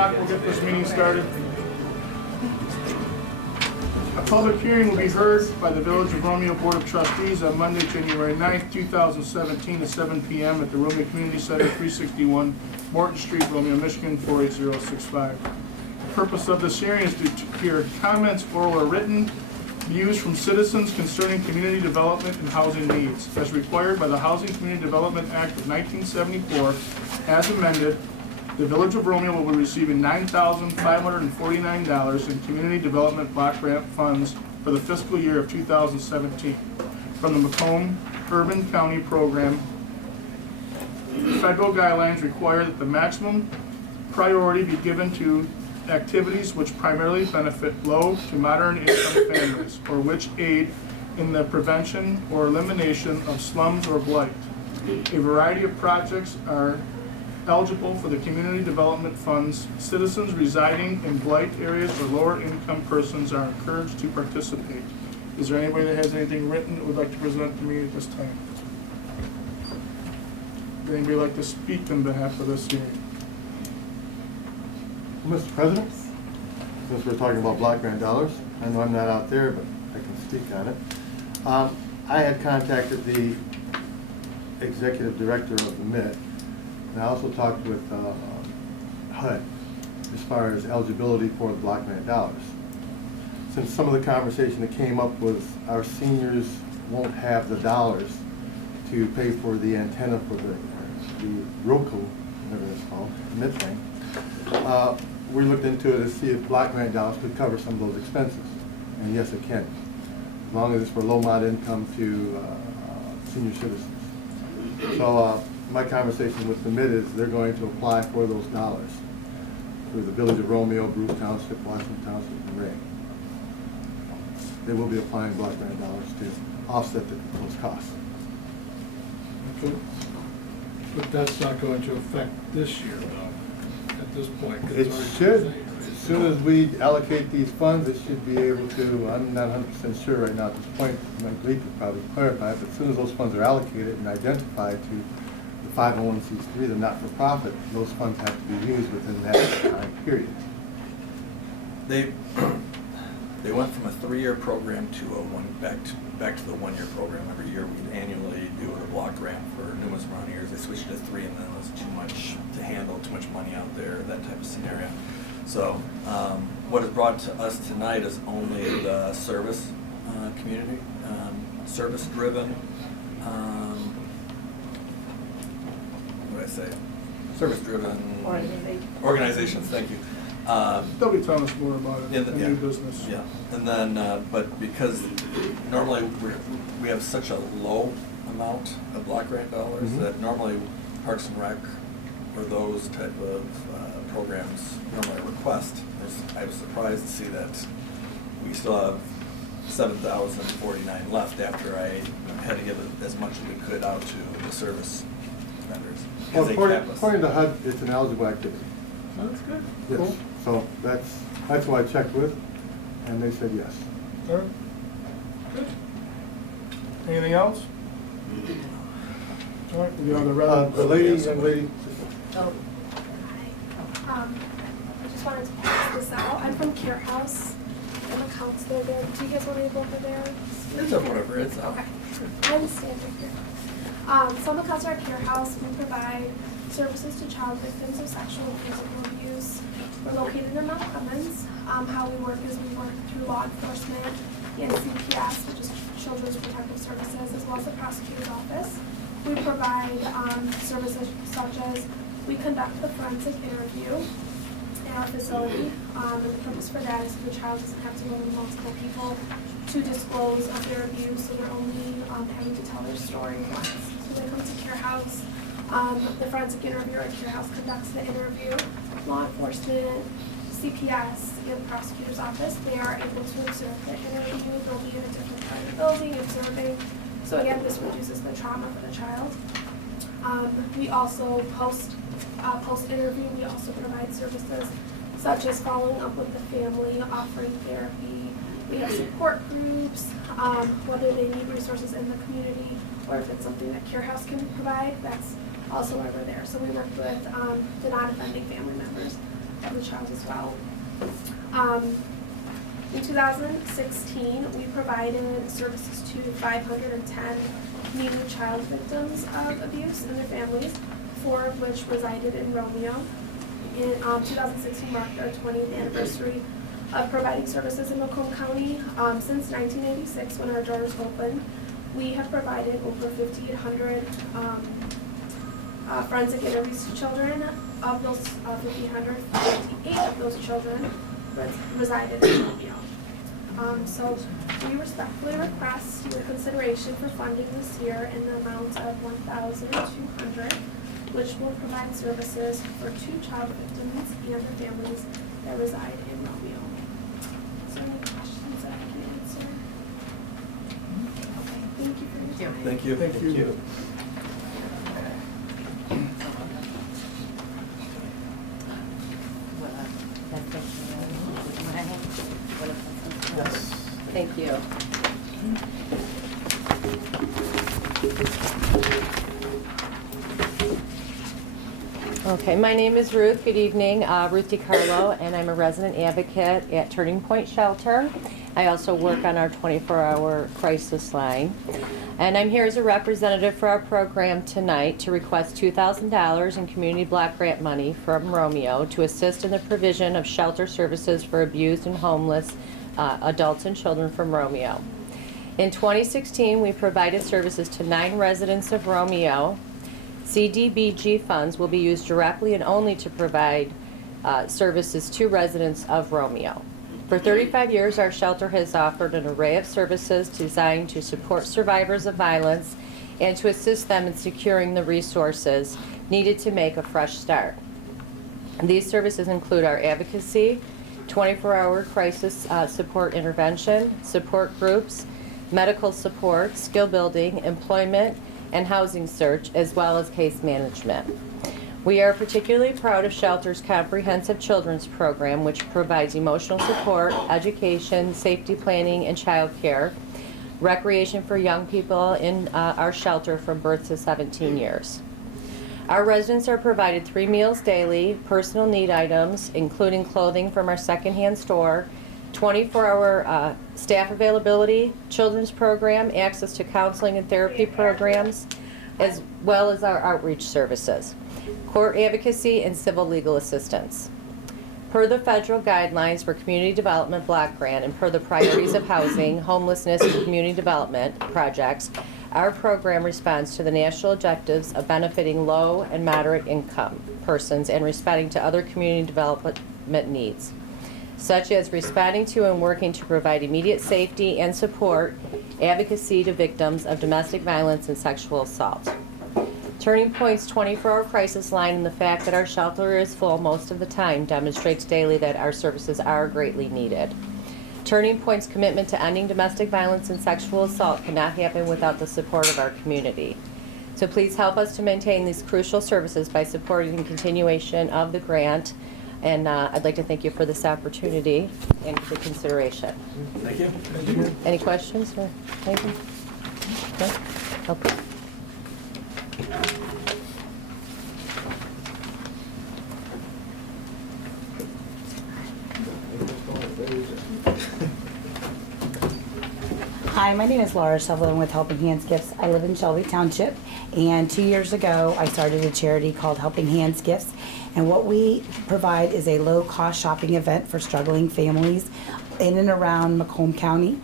o'clock, we'll get this meeting started. A public hearing will be heard by the Village of Romeo Board of Trustees on Monday, January 9th, 2017 at 7 p.m. at the Romeo Community Center, 361 Morton Street, Romeo, Michigan, 48065. The purpose of this hearing is to hear comments, oral or written, views from citizens concerning community development and housing needs. As required by the Housing Community Development Act of 1974, as amended, the Village of Romeo will be receiving $9,549 in Community Development Block Grant funds for the fiscal year of 2017 from the Macomb Urban County Program. Federal guidelines require that the maximum priority be given to activities which primarily benefit low to moderate income families or which aid in the prevention or elimination of slums or blight. A variety of projects are eligible for the community development funds. Citizens residing in blight areas or lower income persons are encouraged to participate. Is there anybody that has anything written that would like to present to me at this time? Would anybody like to speak on behalf of this hearing? Mr. President, since we're talking about block grant dollars, I know I'm not out there, but I can speak on it. I had contacted the executive director of the MIT, and I also talked with HUD as far as eligibility for the block grant dollars. Since some of the conversation that came up was our seniors won't have the dollars to pay for the antenna for the Roku, whatever it's called, MIT thing. We looked into it to see if block grant dollars could cover some of those expenses, and yes, it can, as long as it's for low mod income to senior citizens. So my conversation with the MIT is they're going to apply for those dollars through the Village of Romeo, Bruce Township, Washington Township, and Ray. They will be applying block grant dollars to offset those costs. Okay. But that's not going to affect this year, though, at this point. 'cause It it's already should. Tuesday, right? As soon as we allocate these funds, it should be able to, I'm not 100% sure right now at this point, my lead could probably clarify it, but as soon as those funds are allocated and identified to the 501c3, the not-for-profit, those funds have to be used within that time period. They went from a 3-year program to back to the 1-year program. Every year we'd annually do a block grant for numerous amount of years. They switched to 3, and then it was too much to handle, too much money out there, that type of scenario. So what is brought to us tonight is only the service community, service-driven. What did I say? Service-driven organizations. Thank you. They'll be telling us more about it in new business. Yeah, and then, but because normally we have such a low amount of block grant dollars that normally Parks and Rec or those type of programs normally request. I was surprised to see that we still have $7,049 left after I had to give as much as we could out to the service vendors. Well, They according cap us. to HUD, it's an eligible activity. Oh, that's good. Yes. Cool. So that's who I checked with, and they said yes. All right. Good. Anything else? All right, we got the The lady, young lady. Oh. I just wanted to pass this out. I'm from Care House. I'm a counselor there. Do you guys want me to go over there? It's up whatever, it's up. Okay. I'm standing here. So I'm a counselor at Care House. We provide services to child victims of sexual and physical abuse. We're located in Mount Clemens. How we work is we work through law enforcement and CPS, which is Children's Protective Services, as well as the prosecutor's office. We provide services such as we conduct the forensic interview in our facility, and the purpose for that is the child doesn't have to go to multiple people to disclose of their abuse, so they're only having to tell their story once. So they come to Care House. The forensic interviewer at Care House conducts the interview. Law enforcement, CPS, and the prosecutor's office, they are able to observe the interview. They'll be in a different part of the building observing. So again, this reduces the trauma for the child. We also post-interview, we also provide services such as following up with the family, offering therapy. We have support groups, whether they need resources in the community or if it's something that Care House can provide, that's also why we're there. So we work with the non-offending family members of the child as well. In 2016, we provided services to 510 new child victims of abuse and their families, 4 of which resided in Romeo. In 2016 marked our 20th anniversary of providing services in Macomb County. Since 1986, when our doors opened, we have provided over 5,800 forensic interviews to children. Of those 1,500, 58 of those children resided in Romeo. So we respectfully request your consideration for funding this year in the amount of $1,200, which will provide services for 2 child victims and their families that reside in Romeo. Is there any questions that I can answer? Okay, thank you for your time. Thank you. Thank you. Thank you. Okay, my name is Ruth. Good evening. Ruth DiCarlo, and I'm a resident advocate at Turning Point Shelter. I also work on our 24-hour crisis line. And I'm here as a representative for our program tonight to request $2,000 in community block grant money from Romeo to assist in the provision of shelter services for abused and homeless adults and children from Romeo. In 2016, we provided services to 9 residents of Romeo. CDBG funds will be used directly and only to provide services to residents of Romeo. For 35 years, our shelter has offered an array of services designed to support survivors of violence and to assist them in securing the resources needed to make a fresh start. These services include our advocacy, 24-hour crisis support intervention, support groups, medical support, skill building, employment, and housing search, as well as case management. We are particularly proud of Shelter's comprehensive children's program, which provides emotional support, education, safety planning, and child care, recreation for young people in our shelter from birth to 17 years. Our residents are provided 3 meals daily, personal need items, including clothing from our secondhand store, 24-hour staff availability, children's program, access to counseling and therapy programs, as well as our outreach services, court advocacy, and civil legal assistance. Per the federal guidelines for community development block grant and per the priorities of housing, homelessness, and community development projects, our program responds to the national objectives of benefiting low and moderate income persons and responding to other community development needs, such as responding to and working to provide immediate safety and support, advocacy to victims of domestic violence and sexual assault. Turning Point's 24-hour crisis line and the fact that our shelter is full most of the time demonstrates daily that our services are greatly needed. Turning Point's commitment to ending domestic violence and sexual assault cannot happen without the support of our community. So please help us to maintain these crucial services by supporting the continuation of the grant. And I'd like to thank you for this opportunity and for the consideration. Thank you. Any questions or anything? No? Okay. Hi, my name is Laura Sutherland with Helping Hands Gifts. I live in Shelby Township, and 2 years ago I started a charity called Helping Hands Gifts, and what we provide is a low-cost shopping event for struggling families in and around Macomb County.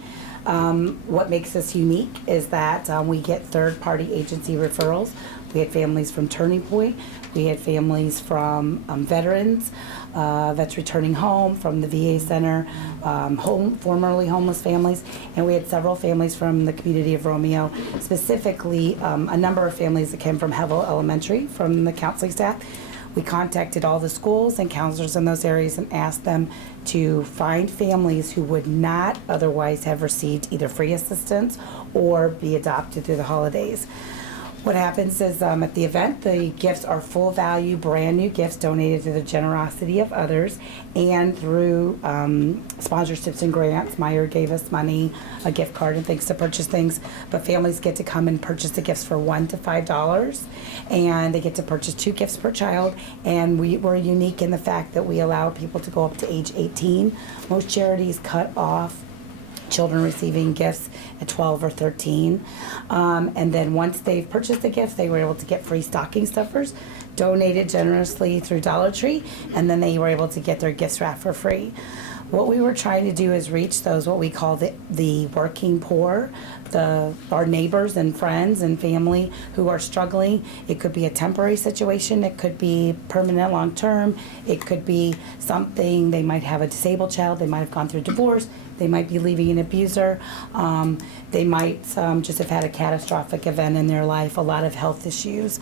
What makes us unique is that we get third-party agency referrals. We had families from Turning Point, we had families from veterans, vets returning home from the VA center, formerly homeless families, and we had several families from the community of Romeo, specifically a number of families that came from Hevel Elementary from the counseling staff. We contacted all the schools and counselors in those areas and asked them to find families who would not otherwise have received either free assistance or be adopted through the holidays. What happens is at the event, the gifts are full value, brand new gifts donated to the generosity of others and through sponsorships and grants. Meyer gave us money, a gift card and things to purchase things, but families get to come and purchase the gifts for $1 to $5 and they get to purchase 2 gifts per child, and we're unique in the fact that we allow people to go up to age 18. Most charities cut off children receiving gifts at 12 or 13. And then once they've purchased the gifts, they were able to get free stocking stuffers donated generously through Dollar Tree, and then they were able to get their gifts wrapped for free. What we were trying to do is reach those, what we call the working poor, our neighbors and friends and family who are struggling. It could be a temporary situation, it could be permanent long-term, it could be something, they might have a disabled child, they might have gone through divorce, they might be leaving an abuser, they might just have had a catastrophic event in their life, a lot of health issues.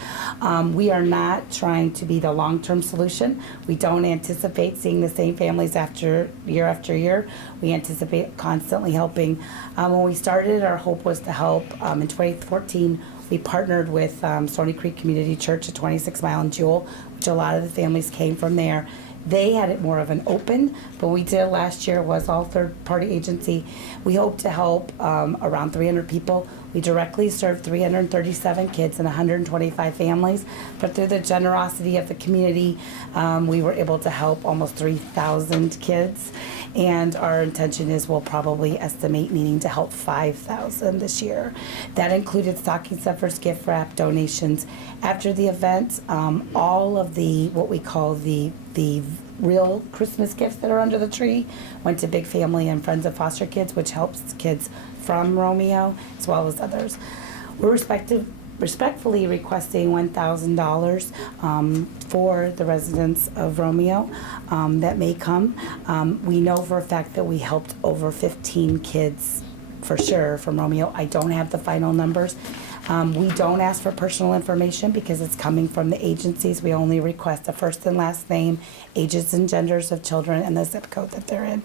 We are not trying to be the long-term solution. We don't anticipate seeing the same families after year. We anticipate constantly helping. When we started, our hope was to help. In 2014, we partnered with Stony Creek Community Church at 26 Mile and Jewel, which a lot of the families came from there. They had it more of an open, but we did last year was all third-party agency. We hope to help around 300 people. We directly served 337 kids and 125 families, but through the generosity of the community, we were able to help almost 3,000 kids. And our intention is we'll probably estimate needing to help 5,000 this year. That included stocking stuffers, gift wrap, donations. After the event, all of the, what we call the real Christmas gifts that are under the tree went to Big Family and Friends of Foster Kids, which helps kids from Romeo as well as others. We're respectfully requesting $1,000 for the residents of Romeo that may come. We know for a fact that we helped over 15 kids for sure from Romeo. I don't have the final numbers. We don't ask for personal information because it's coming from the agencies. We only request a first and last name, ages and genders of children, and the zip code that they're in.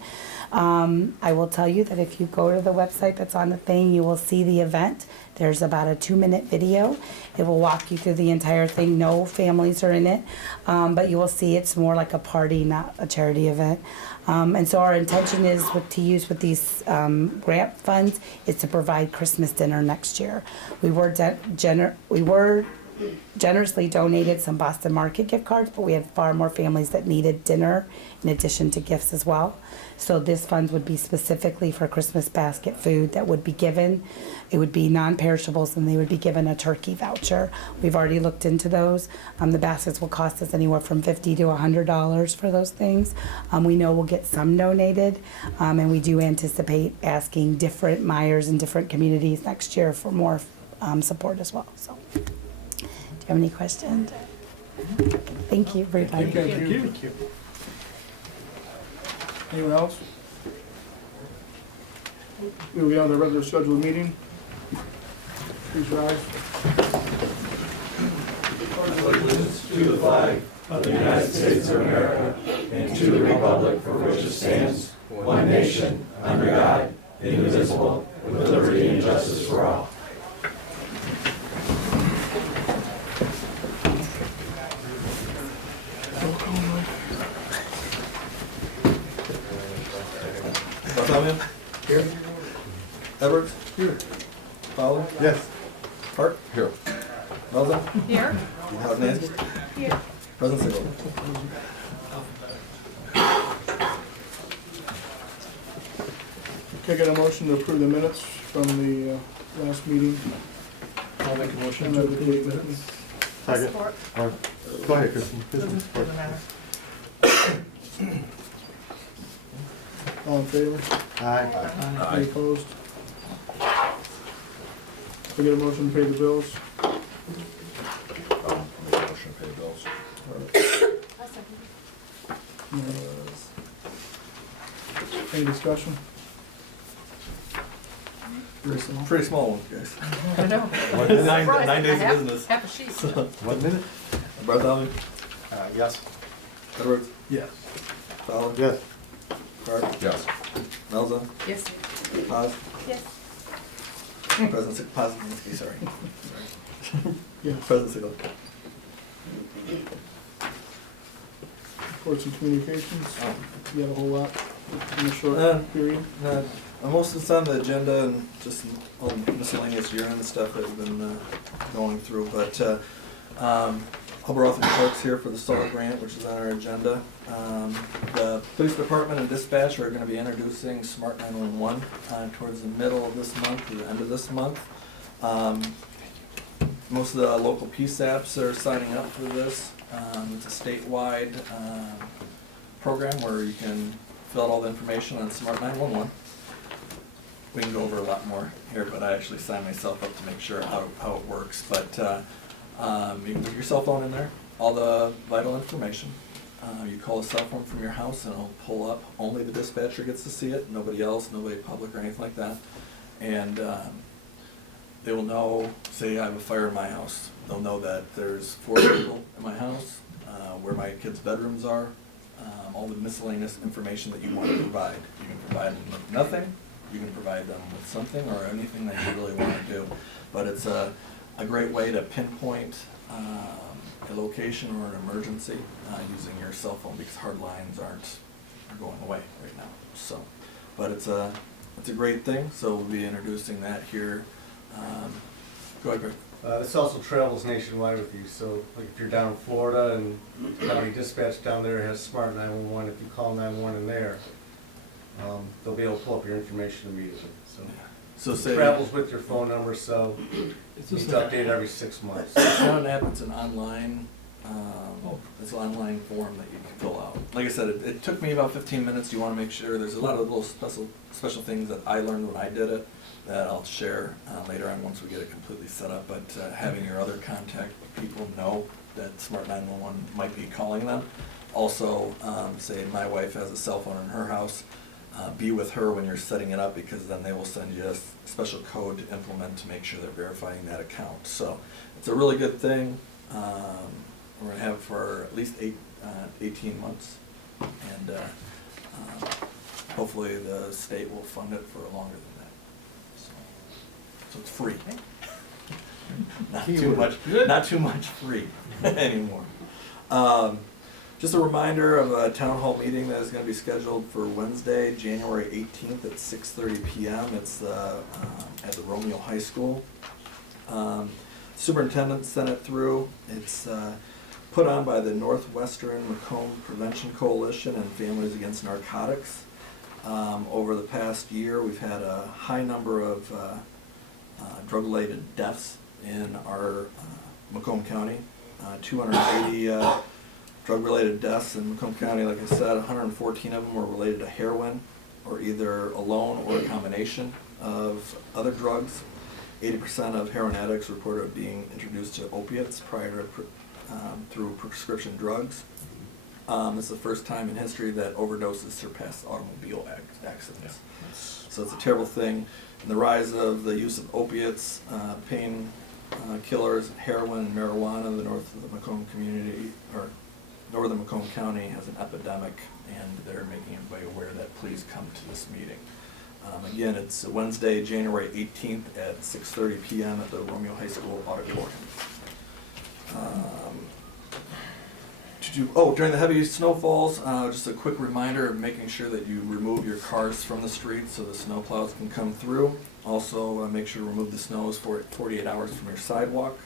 I will tell you that if you go to the website that's on the thing, you will see the event. There's about a 2-minute video. It will walk you through the entire thing. No families are in it, but you will see it's more like a party, not a charity event. And so our intention is to use with these grant funds is to provide Christmas dinner next year. We were generously donated some Boston Market gift cards, but we had far more families that needed dinner in addition to gifts as well. So this fund would be specifically for Christmas basket food that would be given. It would be non-perishables, and they would be given a turkey voucher. We've already looked into those. The baskets will cost us anywhere from $50 to $100 for those things. We know we'll get some donated, and we do anticipate asking different Myers in different communities next year for more support as well. So, do you have any questions? Thank you for your time. Thank you. Anyone else? We'll be on the regular scheduled meeting. Please rise. Allegiance to the flag of the United States of America and to the republic for which it stands, one nation, under God, indivisible, with liberty and justice for all. Romeo? Here. Edwards? Here. Fowler? Yes. Hart? Here. Melza? Here. Hausnansky? Here. President Siegel? Can I get a motion to approve the minutes from the last meeting? I'll make a motion And to the approve date the written. minutes. Second. Go ahead, Kristen. Doesn't matter. All in favor? Aye. Any opposed? Can I get a motion to pay the bills? Make a motion to pay the bills. Any discussion? Pretty small one, guys. I know. Nine days of business. Half a sheet. 1 minute? Bartholomew? Yes. Edwards? Yes. Fowler? Yes. Hart? Yes. Melza? Yes. Haas? Yes. President Siegel, sorry. Yes. President Siegel. Reports and communications, Oh. you had a whole lot in a Uh, short period. Most of it's on the agenda and just all miscellaneous year-end stuff that we've been going through. But Hubbard Author Clerk's here for the SOLA grant, which is on our agenda. The police department and dispatch are going to be introducing Smart 911 towards the middle of this month, or the end of this month. Most of the local PSAPs are signing up for this. It's a statewide program where you can fill out all the information on Smart 911. We can go over a lot more here, but I actually signed myself up to make sure how it works. But you can put your cell phone in there, all the vital information. You call a cell phone from your house and it'll pull up. Only the dispatcher gets to see it, nobody else, nobody public or anything like that. And they will know, say I have a fire in my house, they'll know that there's 4 people in my house, where my kids' bedrooms are, all the miscellaneous information that you want to provide. You can provide them with nothing, you can provide them with something, or anything that you really want to do. But it's a great way to pinpoint a location or an emergency using your cell phone, because hard lines are going away right now. So, but it's a great thing. So we'll be introducing that here. Go ahead, Greg. This also travels nationwide with you, so like if you're down in Florida and the county dispatch down there has Smart 911, if you call 911 in there, they'll be able to pull up your information immediately. So say it travels with your phone number, so It's it's just updated every 6 months. It's not an app, it's an online, it's an online form that you can fill out. Like I said, it took me about 15 minutes. You want to make sure, there's a lot of little special things that I learned when I did it that I'll share later on once we get it completely set up. But having your other contact people know that Smart 911 might be calling them. Also, say my wife has a cell phone in her house, be with her when you're setting it up, because then they will send you a special code to implement to make sure they're verifying that account. So it's a really good thing. We're going to have it for at least 18 months, and hopefully the state will fund it for longer than that. So it's free. Not too much free anymore. Just a reminder of a town hall meeting that is going to be scheduled for Wednesday, January 18th at 6:30 p.m. It's at the Romeo High School. Superintendent sent it through. It's put on by the Northwestern Macomb Prevention Coalition and Families Against Narcotics. Over the past year, we've had a high number of drug-related deaths in our Macomb County. 280 drug-related deaths in Macomb County. Like I said, 114 of them were related to heroin, or either alone or a combination of other drugs. 80% of heroin addicts reported being introduced to opiates prior to through prescription drugs. This is the first time in history that overdoses surpassed automobile accidents. So it's a terrible thing. And the rise of the use of opiates, pain killers, heroin, and marijuana, the north of the Macomb community, or northern Macomb County, has an epidemic, and they're making everybody aware that please come to this meeting. Again, it's Wednesday, January 18th at 6:30 p.m. at the Romeo High School auditorium. During the heavy snowfalls, just a quick reminder of making sure that you remove your cars from the street so the snow plows can come through. Also, make sure to remove the snows for 48 hours from your sidewalk.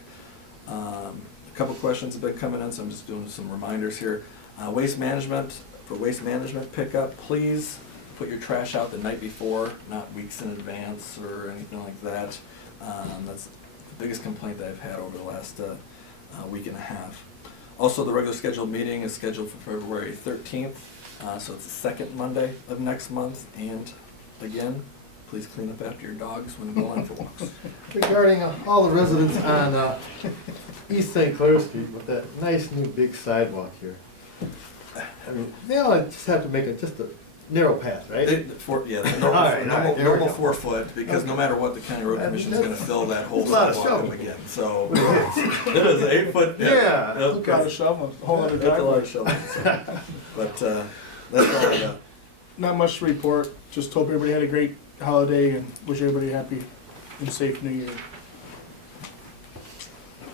A couple questions have been coming in, so I'm just doing some reminders here. Waste management pickup, please put your trash out the night before, not weeks in advance or anything like that. That's the biggest complaint that I've had over the last week and a half. Also, the regular scheduled meeting is scheduled for February 13th, so it's the second Monday of next month. And again, please clean up after your dogs when going for walks. Regarding all the residents on East St. Clair Street with that nice new big sidewalk here, I mean, they all just have to make it just a narrow path, right? Normal 4 foot, because no matter what, the county road commission is going to fill that whole sidewalk up again. So it is 8 foot. Yeah. Look out a shovel, a whole other That's a lot of driveway. shovels. But that's all I got. Not much to report, just hope everybody had a great holiday and wish everybody a happy and safe New Year.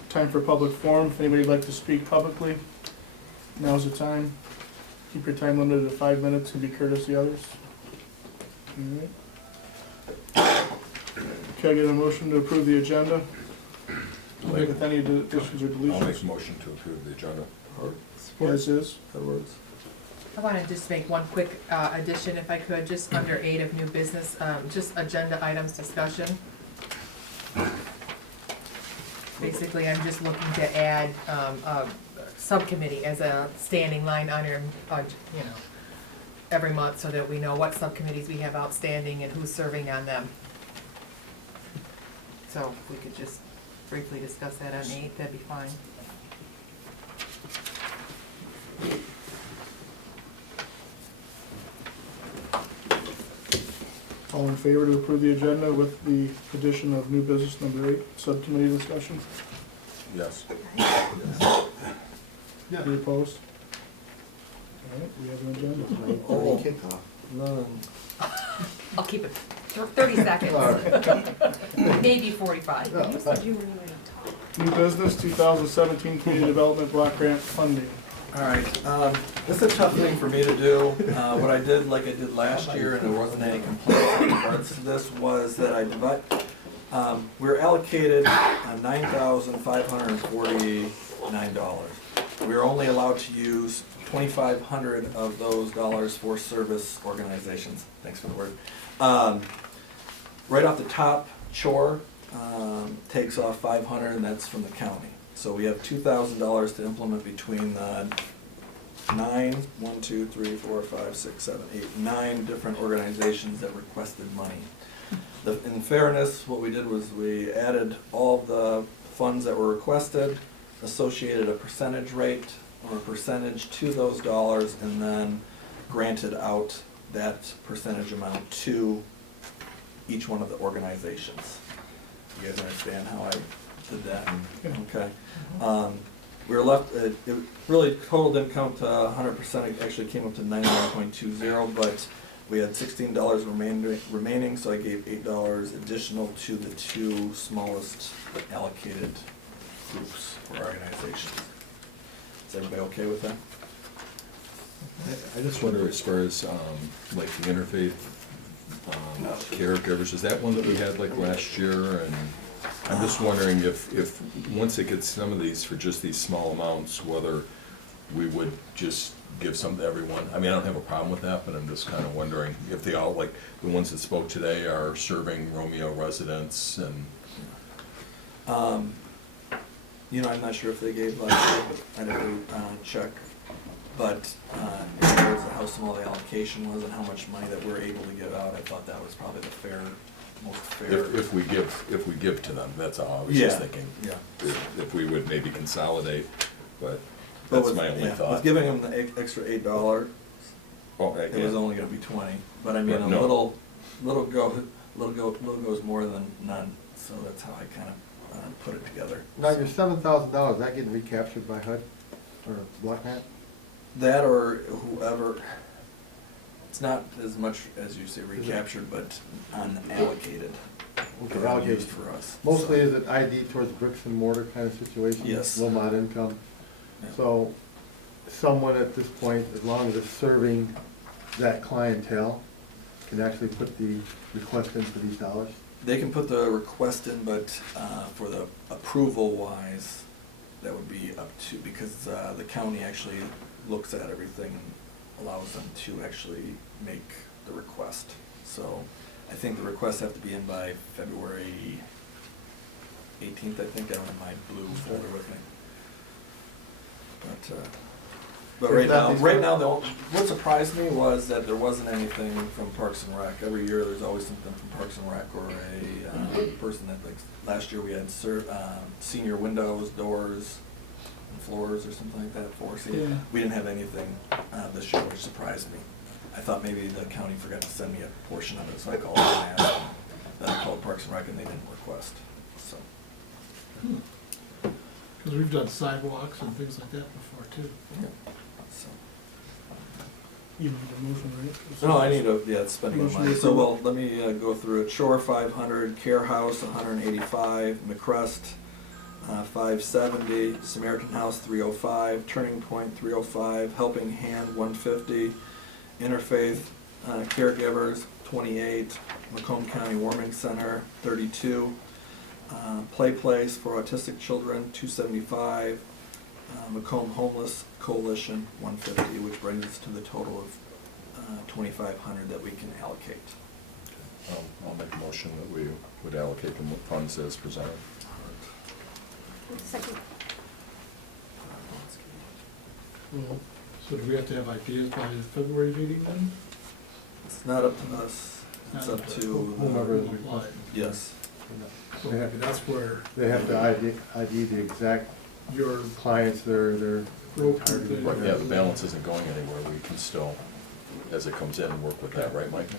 Time for public forum. If anybody'd like to speak publicly, now's the time. Keep your time limited to 5 minutes and be courteous to the others. Alright. Can I get a motion to approve the agenda? With any additions or I'll make deletions? a motion to approve the agenda. As is. I want to just make one quick addition, if I could, just under 8 of new business, just agenda items discussion. Basically, I'm just looking to add a subcommittee as a standing line item, every month, so that we know what subcommittees we have outstanding and who's serving on them. So if we could just briefly discuss that on 8, that'd be fine. All in favor to approve the agenda with the addition of new business number 8, subcommittee discussion? Yes. Any opposed? Alright, we have an agenda. I'll keep it 30 seconds. Maybe 45. You said you were going to talk. New business, 2017 Community Development Block Grant Funding. All right, this is a tough thing for me to do. What I did, like I did last year, and there wasn't any complaints in regards to this, was that we were allocated $9,549. We were only allowed to use $2,500 of those dollars for service organizations. Thanks for the word. Right off the top, Chore takes off $500, and that's from the county. So we have $2,000 to implement between the 9 different organizations that requested money. In fairness, what we did was we added all the funds that were requested, associated a percentage rate or a percentage to those dollars, and then granted out that percentage amount to each one of the organizations. You guys understand how I did that? Okay. We were left, it really total didn't come to 100%, it actually came up to 99.20, but we had $16 remaining, so I gave $8 additional to the 2 smallest allocated groups or organizations. Is everybody okay with that? I just wonder, as far as, like the interfaith caregivers, is that one that we had like last year? And I'm just wondering if, once it gets some of these for just these small amounts, whether we would just give some to everyone. I mean, I don't have a problem with that, but I'm just kind of wondering if they all, like, the ones that spoke today are serving Romeo residents and... I'm not sure if they gave last year, but I'd have to check. But as far as how small the allocation was and how much money that we're able to give out, I thought that was probably the most fair. If we give to them, that's all I was just thinking. Yeah. If we would maybe consolidate, but that's my only thought. With giving them the extra $8, it was only gonna be 20. But I mean, Right, no. little goes more than none, so that's how I kind of put it together. Now, your $7,000, is that getting recaptured by HUD or Block Grant? That or whoever, it's not as much as you say recaptured, but unallocated. Okay, or allocated. used for us. Mostly is it ID towards bricks and mortar kind of situation? Yes. Low mod income? Yeah. So, someone at this point, as long as it's serving that clientele, can actually put the request in for these dollars? They can put the request in, but for the approval wise, that would be up to, because the county actually looks at everything and allows them to actually make the request. So I think the requests have to be in by February 18th, I think. I don't have my blue folder with me. But right now, what surprised me was that there wasn't anything from Parks and Rec. Every year, there's always something from Parks and Rec or a person that, like, last year we had senior windows, doors, and floors or something like that for senior. Yeah. We didn't have anything this year, which surprised me. I thought maybe the county forgot to send me a portion of it, so I called them and asked them. Then I called Parks and Rec and they didn't request, so. Because we've done sidewalks and things like that before too. Yeah. So. You need a motion, right? No, I need to, spend my Motion money. to So, approve. well, let me go through it. Shore, 500, Care House, 185, McCrest, 570, Samaritan House 305, Turning Point 305, Helping Hand 150, Interfaith Caregivers 28, Macomb County Warming Center 32, Play Place for Autistic Children 275, Macomb Homeless Coalition 150, which brings us to the total of 2,500 that we can allocate. I'll make a motion that we would allocate the funds as presented. Second. So do we have to have ideas by the February meeting then? It's not up to us, it's up to, Whomever is Apply. yes. So maybe that's where They have to ID the exact your clients they're broker targeting. thing. But yeah, the balance isn't going anywhere. We can still, as it comes in, work with that, right, Mike?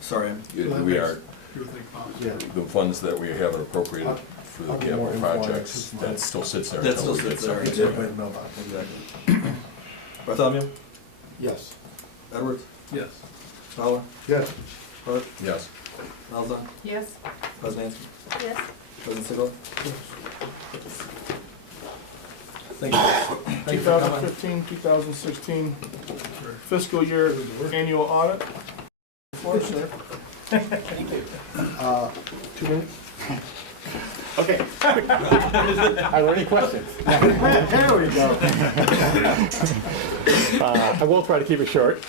Sorry, We are, You would think possible. Yeah. the funds that we have appropriated for the I'll get capital more info on it projects, this that month. still sits there That until we still get sits there. something. It's in my mailbox. exactly. Bartholomew, Yes. Edwards, Yes. Fowler, Yes. Hart, Yes. Malzahn, Yes. President Yes. President Sigel. Thank you. 2015, 2016 fiscal year annual audit. Floor, sir. 2 minutes? Okay. Are there any questions? There we go. I will try to keep it short.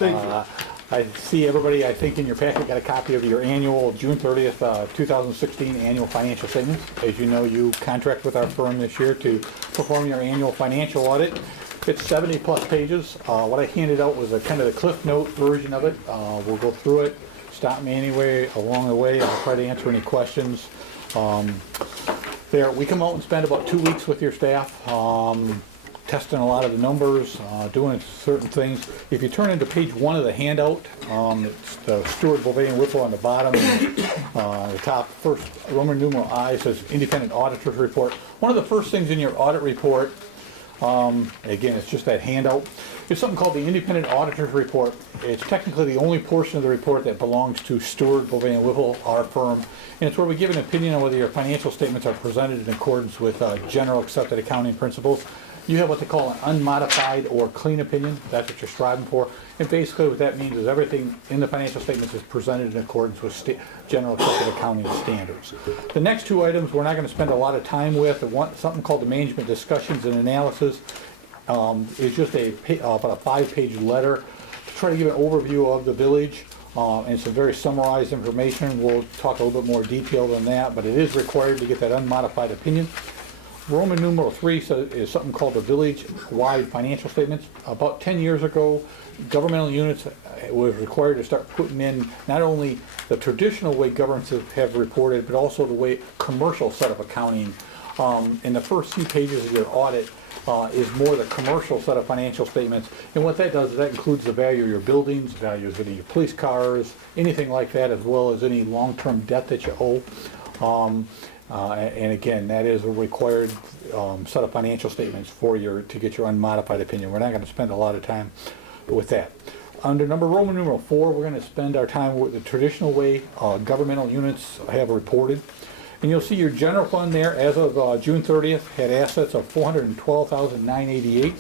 I see everybody, I think in your packet, got a copy of your annual June 30th, 2016 annual financial statements. As you know, you contract with our firm this year to perform your annual financial audit. It's 70 plus pages. What I handed out was a kind of the Cliff Note version of it. We'll go through it. Stop me anyway along the way. I'll try to answer any questions. We come out and spend about 2 weeks with your staff, testing a lot of the numbers, doing certain things. If you turn into page 1 of the handout, it's the Stewart, Bovee, and Whipple on the bottom. The top, first Roman numeral I says Independent Auditor's Report. One of the first things in your audit report, again, it's just that handout, is something called the Independent Auditor's Report. It's technically the only portion of the report that belongs to Stewart, Bovee, and Whipple, our firm. And it's where we give an opinion on whether your financial statements are presented in accordance with general accepted accounting principles. You have what they call an unmodified or clean opinion. That's what you're striving for. And basically what that means is everything in the financial statements is presented in accordance with general accepted accounting standards. The next 2 items we're not going to spend a lot of time with. Something called the Management Discussions and Analysis is just about a 5-page letter to try to give an overview of the village and some very summarized information. We'll talk a little bit more detail than that, but it is required to get that unmodified opinion. Roman numeral 3 is something called the village-wide financial statements. About 10 years ago, governmental units was required to start putting in not only the traditional way governments have reported, but also the way commercial set of accounting. In the first few pages of your audit is more the commercial set of financial statements. And what that does is that includes the value of your buildings, values of your police cars, anything like that, as well as any long-term debt that you owe. And again, that is a required set of financial statements to get your unmodified opinion. We're not going to spend a lot of time with that. Under Roman numeral 4, we're going to spend our time with the traditional way governmental units have reported. And you'll see your general fund there, as of June 30th, had assets of $412,988.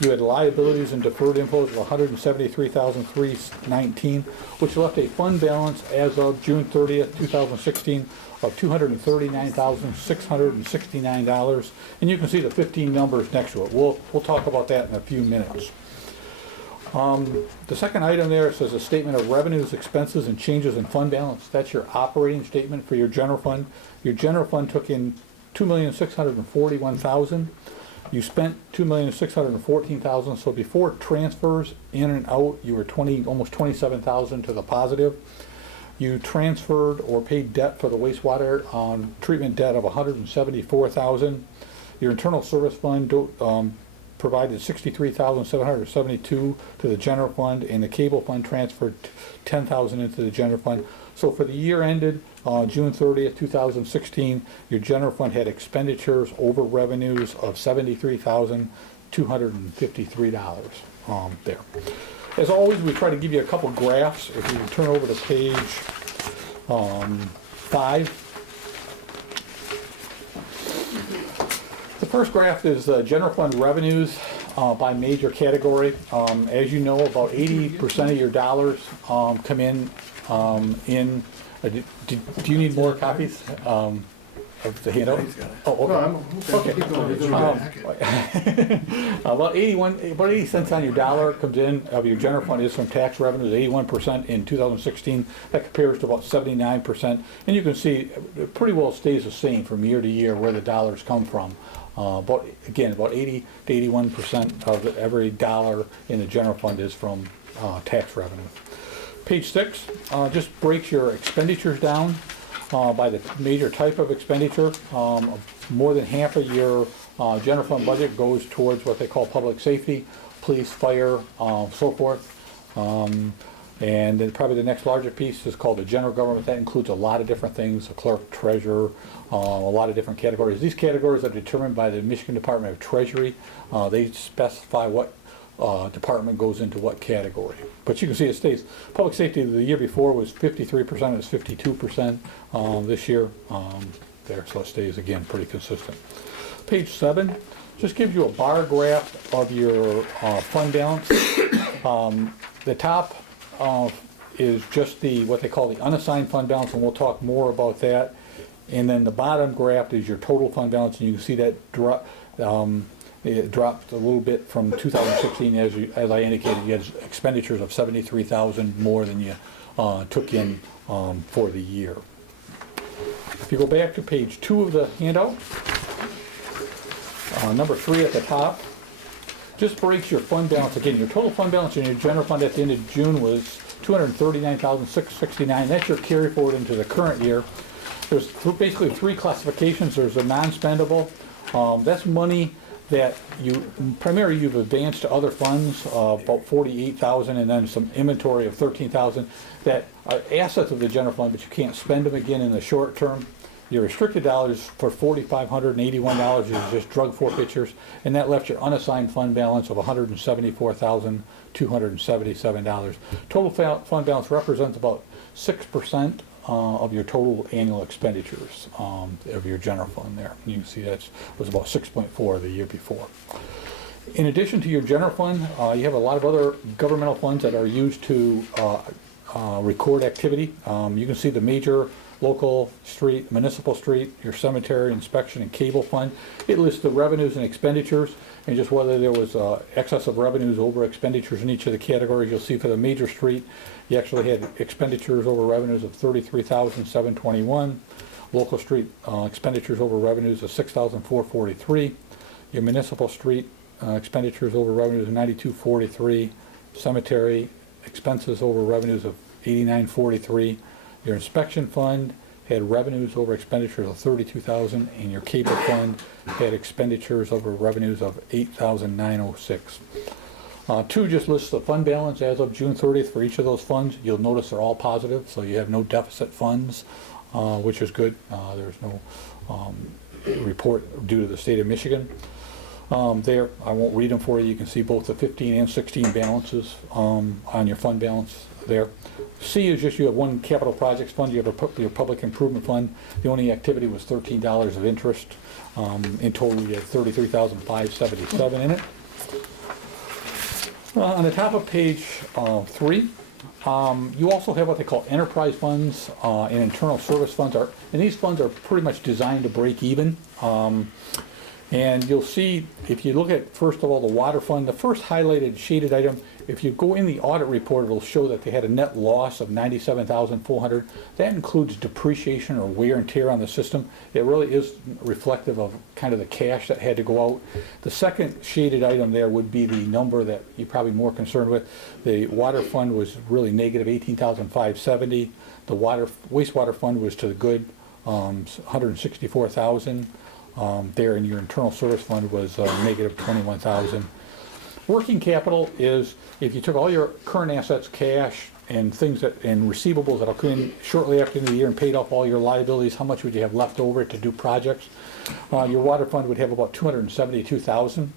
You had liabilities and deferred inflows of $173,319, which left a fund balance as of June 30th, 2016 of $239,669. And you can see the 15 numbers next to it. We'll talk about that in a few minutes. The second item there says a statement of revenues, expenses, and changes in fund balance. That's your operating statement for your general fund. Your general fund took in $2,641,000. You spent $2,614,000. So before transfers in and out, you were almost $27,000 to the positive. You transferred or paid debt for the wastewater treatment debt of $174,000. Your internal service fund provided $63,772 to the general fund, and the cable fund transferred $10,000 into the general fund. So for the year ended June 30th, 2016, your general fund had expenditures over revenues of $73,253 there. As always, we try to give you a couple graphs. If you can turn over to page 5. first graph is general fund revenues by major category. As you know, about 80% of your dollars come in. Do you need more copies of the handout? He's got it. Oh, No, okay. I'm, okay. Keep going, it's in your packet. About 80 cents on your dollar comes in of your general fund is from tax revenues, 81% in 2016. That compares to about 79%. And you can see it pretty well stays the same from year to year where the dollars come from. About 80 to 81% of every dollar in the general fund is from tax revenue. Page 6 just breaks your expenditures down by the major type of expenditure. More than half of your general fund budget goes towards what they call public safety, police, fire, so forth. And then probably the next larger piece is called the general government. That includes a lot of different things, a clerk, treasurer, a lot of different categories. These categories are determined by the Michigan Department of Treasury. They specify what department goes into what category. But you can see it stays. Public safety the year before was 53%, it was 52% this year there, so it stays again pretty consistent. Page 7 just gives you a bar graph of your fund balance. The top is just what they call the unassigned fund balance, and we'll talk more about that. And then the bottom graph is your total fund balance, and you can see that it dropped a little bit from 2016, as I indicated. You had expenditures of $73,000 more than you took in for the year. If you go back to page 2 of the handout, number 3 at the top, just breaks your fund balance. Again, your total fund balance in your general fund at the end of June was $239,669. That's your carry forward into the current year. There's basically 3 classifications. There's a non-spendable. That's money that primarily you've advanced to other funds, about $48,000, and then some inventory of $13,000 that are assets of the general fund, but you can't spend them again in the short term. Your restricted dollars for $4,581 is just drug forfeitures, and that left your unassigned fund balance of $174,277. Total fund balance represents about 6% of your total annual expenditures of your general fund there. You can see that was about 6.4 the year before. In addition to your general fund, you have a lot of other governmental funds that are used to record activity. You can see the major local street, municipal street, your cemetery, inspection, and cable fund. It lists the revenues and expenditures, and just whether there was excess of revenues over expenditures in each of the categories. You'll see for the major street, you actually had expenditures over revenues of $33,721. Local street expenditures over revenues of $6,443. Your municipal street expenditures over revenues of $92,443. Cemetery expenses over revenues of $89,443. Your inspection fund had revenues over expenditures of $32,000, and your cable fund had expenditures over revenues of $8,906. 2 just lists the fund balance as of June 30th for each of those funds. You'll notice they're all positive, so you have no deficit funds, which is good. There's no report due to the state of Michigan. There, I won't read them for you. You can see both the 15 and 16 balances on your fund balance there. C is just you have one capital projects fund. You have your public improvement fund. The only activity was $13 of interest. In total, you had $33,577 in it. On the top of page 3, you also have what they call enterprise funds and internal service funds. And these funds are pretty much designed to break even. And you'll see, if you look at, first of all, the water fund, the first highlighted shaded item, if you go in the audit report, it'll show that they had a net loss of $97,400. That includes depreciation or wear and tear on the system. It really is reflective of kind of the cash that had to go out. The second shaded item there would be the number that you're probably more concerned with. The water fund was really negative $18,570. The wastewater fund was to the good, $164,000. There in your internal service fund was negative $21,000. Working capital is if you took all your current assets, cash, and things and receivables that'll come in shortly after the end of the year and paid off all your liabilities, how much would you have left over to do projects? Your water fund would have about $272,000.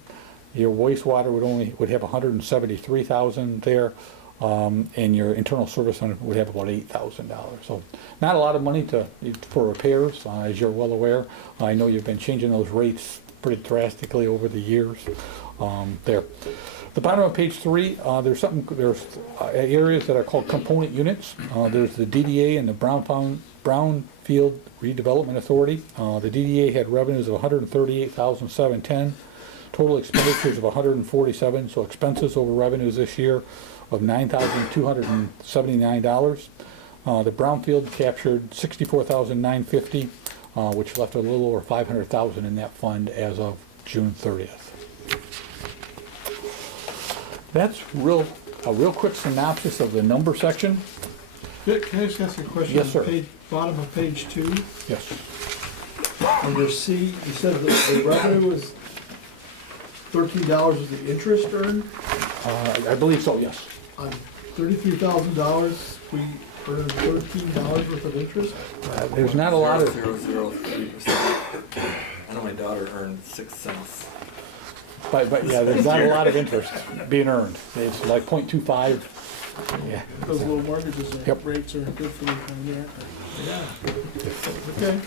Your wastewater would have $173,000 there. And your internal service fund would have about $8,000. So not a lot of money for repairs, as you're well aware. I know you've been changing those rates pretty drastically over the years there. The bottom of page 3, there's areas that are called component units. There's the DDA and the Brownfield Redevelopment Authority. The DDA had revenues of $138,710, total expenditures of $147, so expenses over revenues this year of $9,279. The Brownfield captured $64,950, which left a little over $500,000 in that fund as of June 30th. That's a real quick synopsis of the number section. Can I just ask you a question? Yes, sir. Bottom of page 2, Yes. under C, you said that the revenue was $13 was the interest earned. I believe so, yes. On $33,000, we earned $13 worth of interest. There's not a lot of, 0.003%. I know my daughter earned 6 cents. but yeah, there's not a lot of interest being earned. It's like 0.25. Yeah. Those low mortgages and Yep. rates are good for the economy, aren't they? Okay.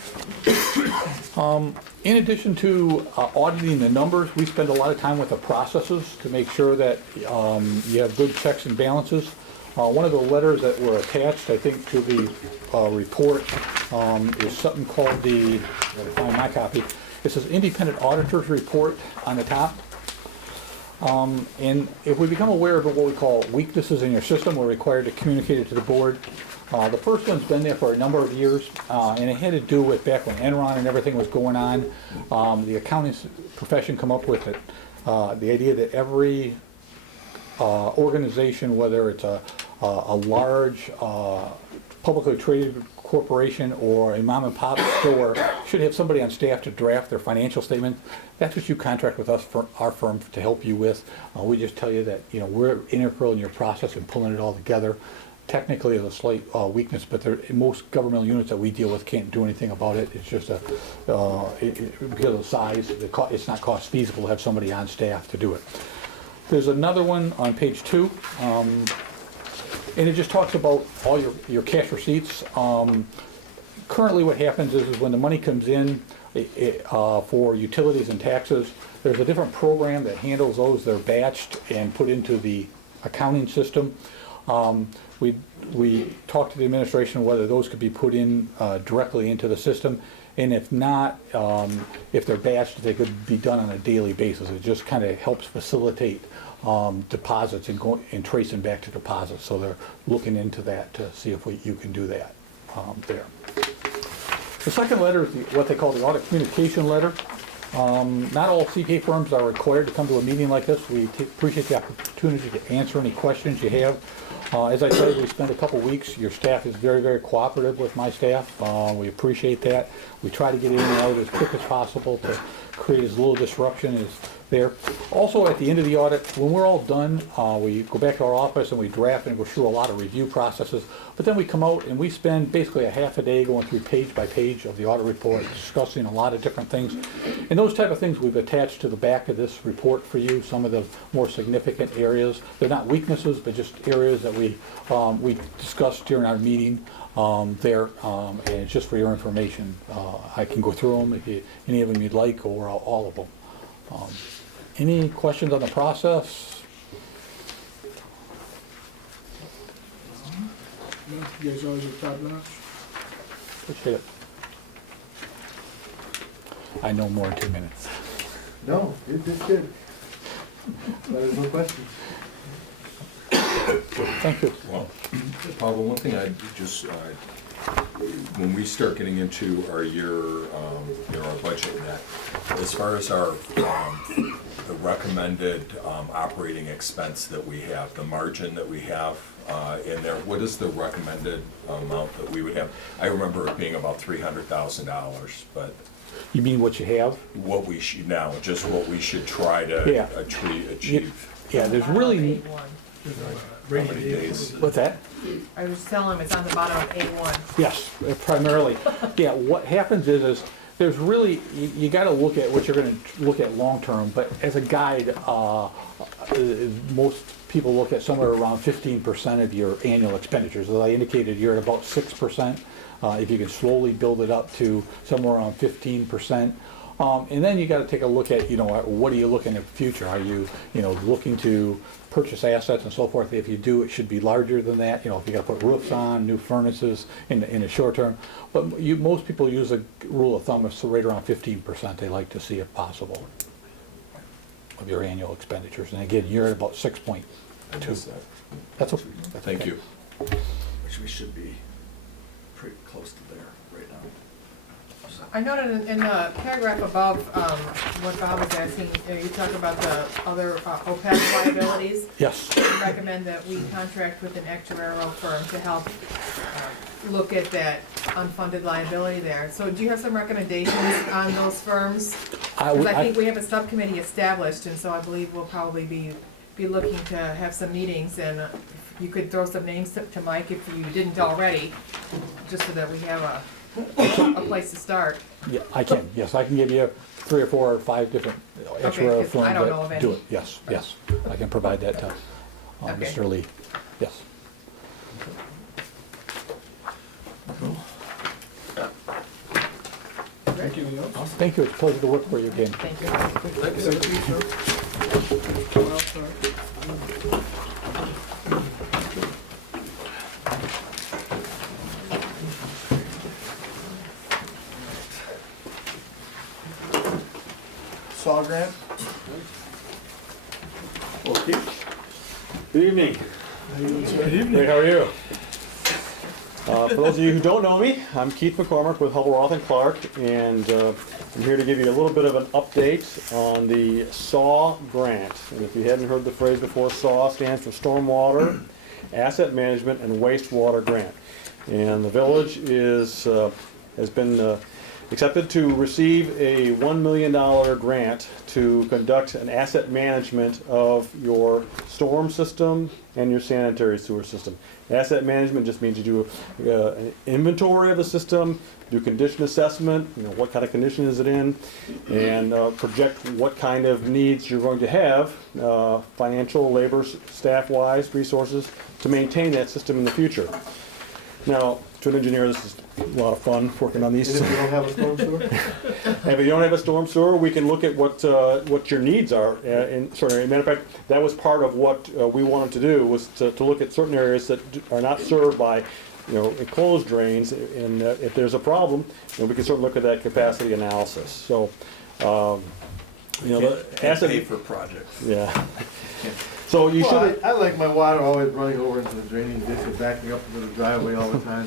In addition to auditing the numbers, we spend a lot of time with the processes to make sure that you have good checks and balances. One of the letters that were attached, I think, to the report is something called the, I gotta find my copy. It says Independent Auditor's Report on the top. And if we become aware of what we call weaknesses in your system, we're required to communicate it to the board. The first one's been there for a number of years, and it had to do with back when Enron and everything was going on. The accounting profession come up with it, the idea that every organization, whether it's a large publicly traded corporation or a mom and pop store, should have somebody on staff to draft their financial statement. That's what you contract with us, for our firm, to help you with. We just tell you that we're integral in your process and pulling it all together. Technically, it's a slight weakness, but most governmental units that we deal with can't do anything about it. It's just because of the size, it's not cost feasible to have somebody on staff to do it. There's another one on page 2, and it just talks about all your cash receipts. Currently, what happens is when the money comes in for utilities and taxes, there's a different program that handles those. They're batched and put into the accounting system. We talked to the administration whether those could be put in directly into the system, and if not, if they're batched, they could be done on a daily basis. It just kind of helps facilitate deposits and tracing back to deposits. So they're looking into that to see if you can do that there. The second letter is what they call the audit communication letter. Not all CPA firms are required to come to a meeting like this. We appreciate the opportunity to answer any questions you have. As I said, we spent a couple weeks. Your staff is very, very cooperative with my staff. We appreciate that. We try to get in and out as quick as possible to create as little disruption as there. Also, at the end of the audit, when we're all done, we go back to our office and we draft and go through a lot of review processes. But then we come out and we spend basically a half a day going through page by page of the audit report, discussing a lot of different things. And those type of things we've attached to the back of this report for you, some of the more significant areas. They're not weaknesses, but just areas that we discussed during our meeting there. And it's just for your information. I can go through them if any of them you'd like, or all of them. Any questions on the process? You guys always are top notch. Appreciate it. I know more in 2 minutes. No, you did good. There's no questions. Thank you. Well, Paul, the one thing I just, when we start getting into our year, our budget and that, as far as our, the recommended operating expense that we have, the margin that we have in there, what is the recommended amount that we would have? I remember it being about $300,000, but You mean what you have? what we should now, just what we should try to Yeah. achieve. Yeah, there's really, How many days? what's that? I was telling him it's on the bottom of A1. Yes, primarily. Yeah, what happens is there's really, you gotta look at what you're gonna look at long-term, but as a guide, most people look at somewhere around 15% of your annual expenditures. As I indicated, you're at about 6%. If you can slowly build it up to somewhere around 15%, And then you gotta take a look at, what are you looking at the future? Are you, looking to purchase assets and so forth? If you do, it should be larger than that. If you gotta put roofs on, new furnaces in the short term. But most people use a rule of thumb of right around 15%. They like to see if possible of your annual expenditures. And again, you're at about 6.2. I missed that. That's okay. Thank you. Which we should be pretty close to there right now. I noted in the paragraph above, what Bob was asking, you talk about the other OPEB liabilities. Yes. I recommend that we contract with an actuarial firm to help look at that unfunded liability there. So do you have some recommendations on those firms? Because I think we have a subcommittee established, and so I believe we'll probably be looking to have some meetings, and you could throw some names to Mike if you didn't already, just so that we have a place to start. Yeah, I can. Yes, I can give you 3 or 4 or 5 different actuarial 'cause firms I don't know of that do any. it. Yes, yes. I can provide that to Okay. Mr. Lee. Yes. Thank you. Anything else? Thank you. It's a pleasure to work for you again. Thank you. Thank you, sir. Anyone else, sir? Saw grant? Okay. Good evening. Good evening. Hey, how are you? For those of you who don't know me, I'm Keith McCormick with Hubble Roth & Clark, and I'm here to give you a little bit of an update on the SAW grant. And if you hadn't heard the phrase before, SAW stands for Stormwater Asset Management and Wastewater Grant. And the village has been accepted to receive a $1 million grant to conduct an asset management of your storm system and your sanitary sewer system. Asset management just means you do an inventory of the system, do condition assessment, what kind of condition is it in, and project what kind of needs you're going to have, financial, labor, staff-wise, resources, to maintain that system in the future. Now, to an engineer, this is a lot of fun working on these. And if you don't have a storm sewer? If you don't have a storm sewer, we can look at what your needs are. Matter of fact, that was part of what we wanted to do, was to look at certain areas that are not served by, enclosed drains. And if there's a problem, we can sort of look at that capacity analysis. So, the asset Pay for projects. Yeah. So you Well, should. I like my water always running over into the draining ditch and backing up into the driveway all the time.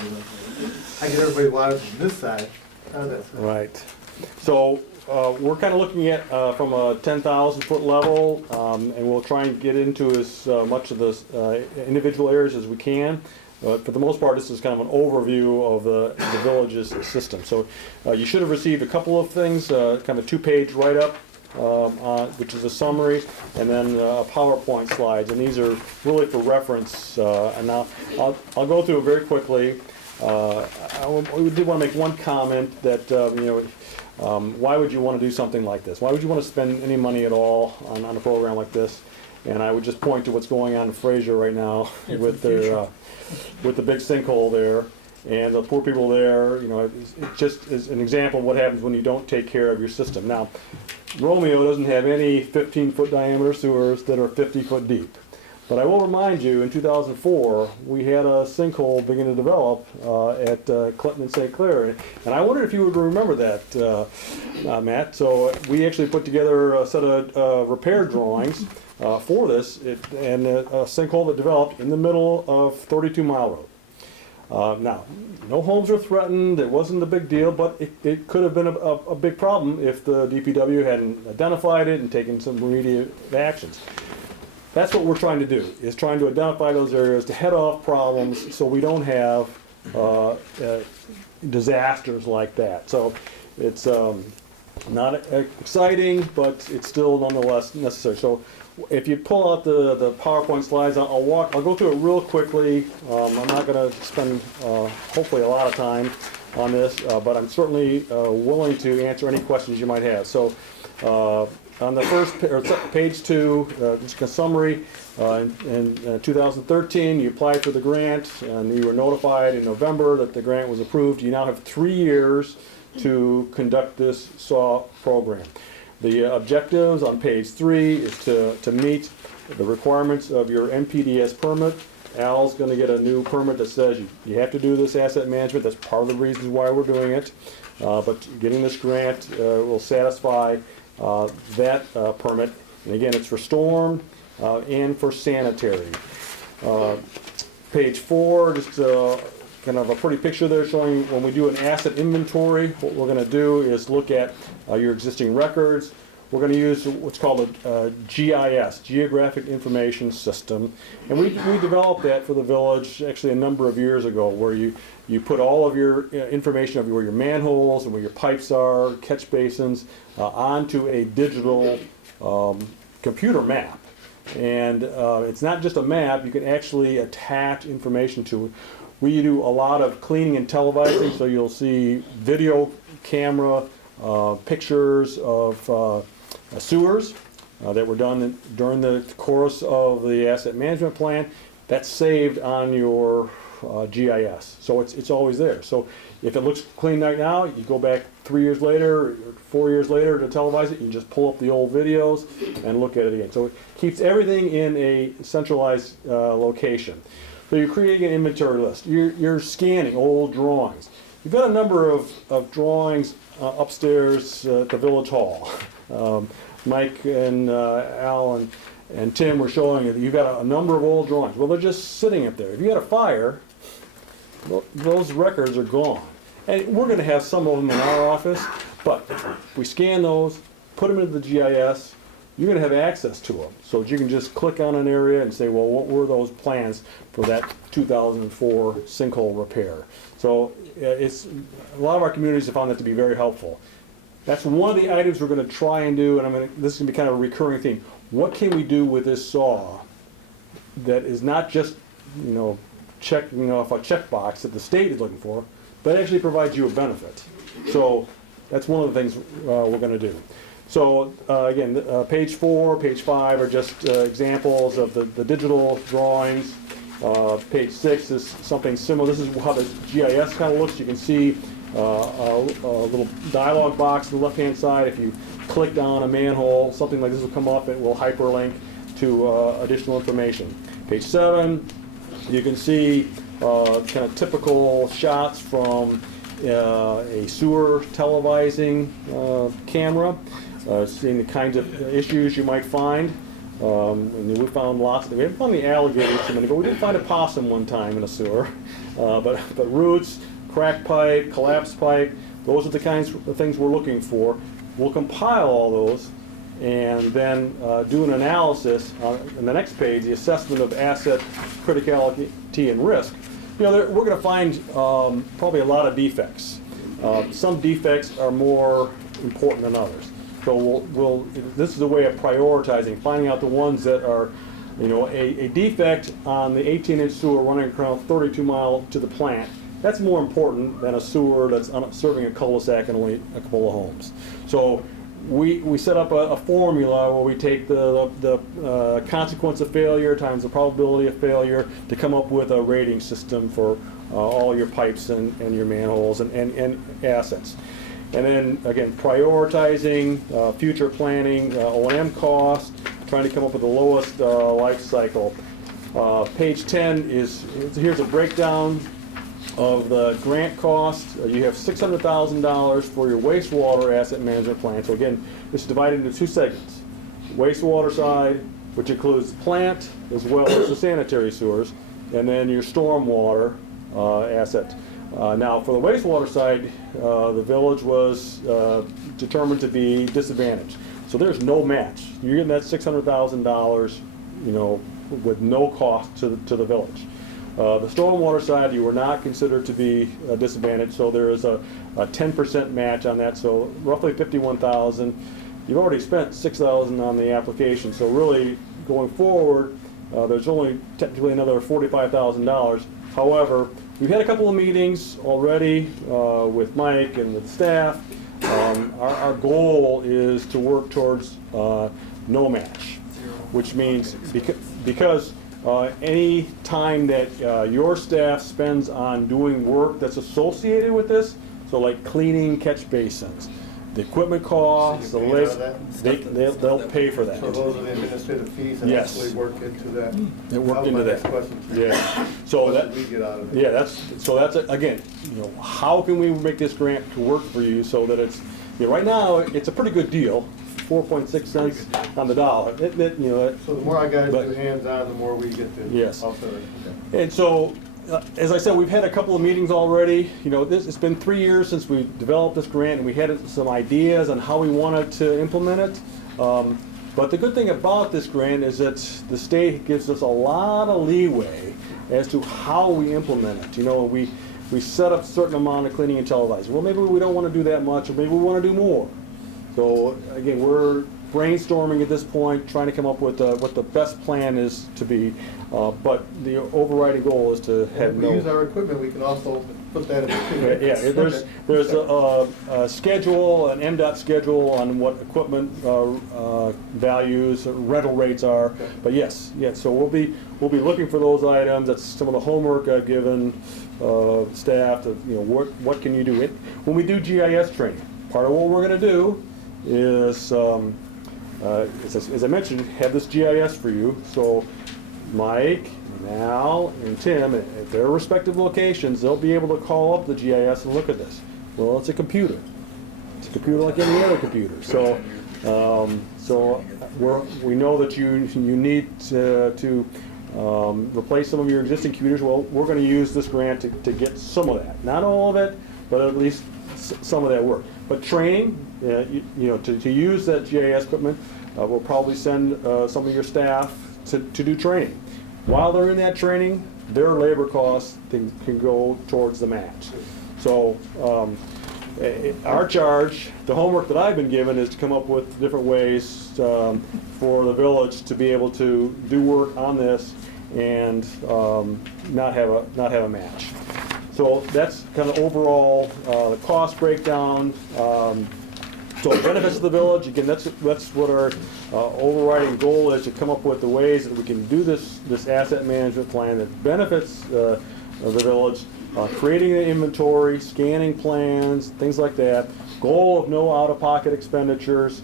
I get everybody's water from this side, out of that side. Right. So we're kind of looking at from a 10,000 foot level, and we'll try and get into as much of the individual areas as we can. For the most part, this is kind of an overview of the village's system. So you should have received a couple of things, kind of a 2-page write-up, which is a summary, and then PowerPoint slides, and these are really for reference. And now I'll go through it very quickly. We did want to make one comment that why would you want to do something like this? Why would you want to spend any money at all on a program like this? And I would just point to what's going on in Fraser right now with their with the big sinkhole there. And the poor people there, it just is an example of what happens when you don't take care of your system. Now, Romeo doesn't have any 15-foot diameter sewers that are 50 foot deep. But I will remind you, in 2004, we had a sinkhole begin to develop at Clinton and St. Clair. And I wondered if you would remember that, Matt. So we actually put together a set of repair drawings for this, and a sinkhole that developed in the middle of 32 Mile Road. Now, no homes were threatened, it wasn't a big deal, but it could have been a big problem if the DPW hadn't identified it and taken some remedial actions. That's what we're trying to do, is trying to identify those areas to head off problems so we don't have disasters like that. So it's not exciting, but it's still nonetheless necessary. So if you pull out the PowerPoint slides, I'll go through it real quickly. I'm not going to spend hopefully a lot of time on this, but I'm certainly willing to answer any questions you might have. So on the first, page 2, just a summary, in 2013, you applied for the grant, and you were notified in November that the grant was approved. You now have 3 years to conduct this SAW program. The objectives on page 3 is to meet the requirements of your NPDES permit. Al's going to get a new permit that says you have to do this asset management. That's part of the reasons why we're doing it. But getting this grant will satisfy that permit. And again, it's for storm and for sanitary. Page 4, just kind of a pretty picture there showing when we do an asset inventory, what we're going to do is look at your existing records. We're going to use what's called a GIS, Geographic Information System. And we developed that for the village actually a number of years ago, where you put all of your information of where your manholes and where your pipes are, catch basins, onto a digital computer map. And it's not just a map, you can actually attach information to it. We do a lot of cleaning and televising, so you'll see video camera pictures of sewers that were done during the course of the asset management plan. That's saved on your GIS, so it's always there. So if it looks clean right now, you go back 3 years later, or 4 years later to televise it, you can just pull up the old videos and look at it again. So it keeps everything in a centralized location. So you're creating an inventory list. You're scanning old drawings. You've got a number of drawings upstairs at the village hall. Mike and Al and Tim were showing you that you've got a number of old drawings. Well, they're just sitting up there. If you had a fire, those records are gone. And we're going to have some of them in our office, but if we scan those, put them into the GIS, you're going to have access to them. So you can just click on an area and say, well, what were those plans for that 2004 sinkhole repair? So it's a lot of our communities have found that to be very helpful. That's one of the items we're going to try and do, and this is going to be kind of a recurring theme. What can we do with this SAW that is not just, checking off a checkbox that the state is looking for, but actually provides you a benefit? So that's one of the things we're going to do. So again, page 4, page 5 are just examples of the digital drawings. Page 6 is something similar. This is how the GIS kind of looks. You can see a little dialog box on the left-hand side. If you click on a manhole, something like this will come up. It will hyperlink to additional information. Page 7, you can see kind of typical shots from a sewer televising camera, seeing the kinds of issues you might find. And we found lots. We haven't found the alligators a minute ago. We did find a possum one time in a sewer, but roots, cracked pipe, collapsed pipe, those are the kinds of things we're looking for. We'll compile all those and then do an analysis on the next page, the assessment of asset criticality and risk. We're going to find probably a lot of defects. Some defects are more important than others. So this is a way of prioritizing, finding out the ones that are, a defect on the 18-inch sewer running across 32 miles to the plant. That's more important than a sewer that's serving a cul-de-sac and only a couple of homes. So we set up a formula where we take the consequence of failure times the probability of failure to come up with a rating system for all your pipes and your manholes and assets. And then, again, prioritizing, future planning, O&M costs, trying to come up with the lowest life cycle. Page 10 here's a breakdown of the grant cost. You have $600,000 for your wastewater asset management plan. So again, this is divided into 2 segments. Wastewater side, which includes the plant as well as the sanitary sewers, and then your stormwater asset. Now, for the wastewater side, the village was determined to be disadvantaged. So there's no match. You're getting that $600,000, with no cost to the village. The stormwater side, you were not considered to be disadvantaged, so there is a 10% match on that, so roughly $51,000. You've already spent $6,000 on the application, so really going forward, there's only technically another $45,000. However, we've had a couple of meetings already with Mike and with staff our goal is to work towards no match, which means because any time that your staff spends on doing work that's associated with this, so like cleaning catch basins, the equipment costs, the So you pay labor, out of they'll pay for that. So those are the administrative fees that Yes. actually work into that? They work That was into my that. next question to you. Yeah, so What that, did we get out of it? yeah, that's again, how can we make this grant to work for you so that it's, right now, it's a pretty good deal, 4.6 cents on the dollar. So the more I guys But- do hands-on, the more we get to. Yes. offset it. Okay. And so, as I said, we've had a couple of meetings already. It's been 3 years since we developed this grant, and we had some ideas on how we wanted to implement it. But the good thing about this grant is that the state gives us a lot of leeway as to how we implement it. We set up a certain amount of cleaning and televising. Well, maybe we don't want to do that much, or maybe we want to do more. So again, we're brainstorming at this point, trying to come up with what the best plan is to be. But the overriding goal is to have And if we no. use our equipment, we can also put that in the. Yeah, there's a schedule, an MDOT schedule on what equipment values, rental rates are. But yes, so we'll be looking for those items. That's some of the homework I've given staff. What can you do? When we do GIS training, part of what we're going to do is, as I mentioned, have this GIS for you. So Mike, Al, and Tim, at their respective locations, they'll be able to call up the GIS and look at this. Well, it's a computer. It's a computer like any other computer. So, we know that you need to replace some of your existing computers. Well, we're going to use this grant to get some of that. Not all of it, but at least some of that work. But training, to use that GIS equipment, we'll probably send some of your staff to do training. While they're in that training, their labor costs can go towards the match. So our charge, the homework that I've been given, is to come up with different ways for the village to be able to do work on this and not have a match. So that's kind of overall the cost breakdown. So benefits of the village, again, that's what our overriding goal is, to come up with the ways that we can do this asset management plan that benefits the village, creating the inventory, scanning plans, things like that. Goal of no out-of-pocket expenditures,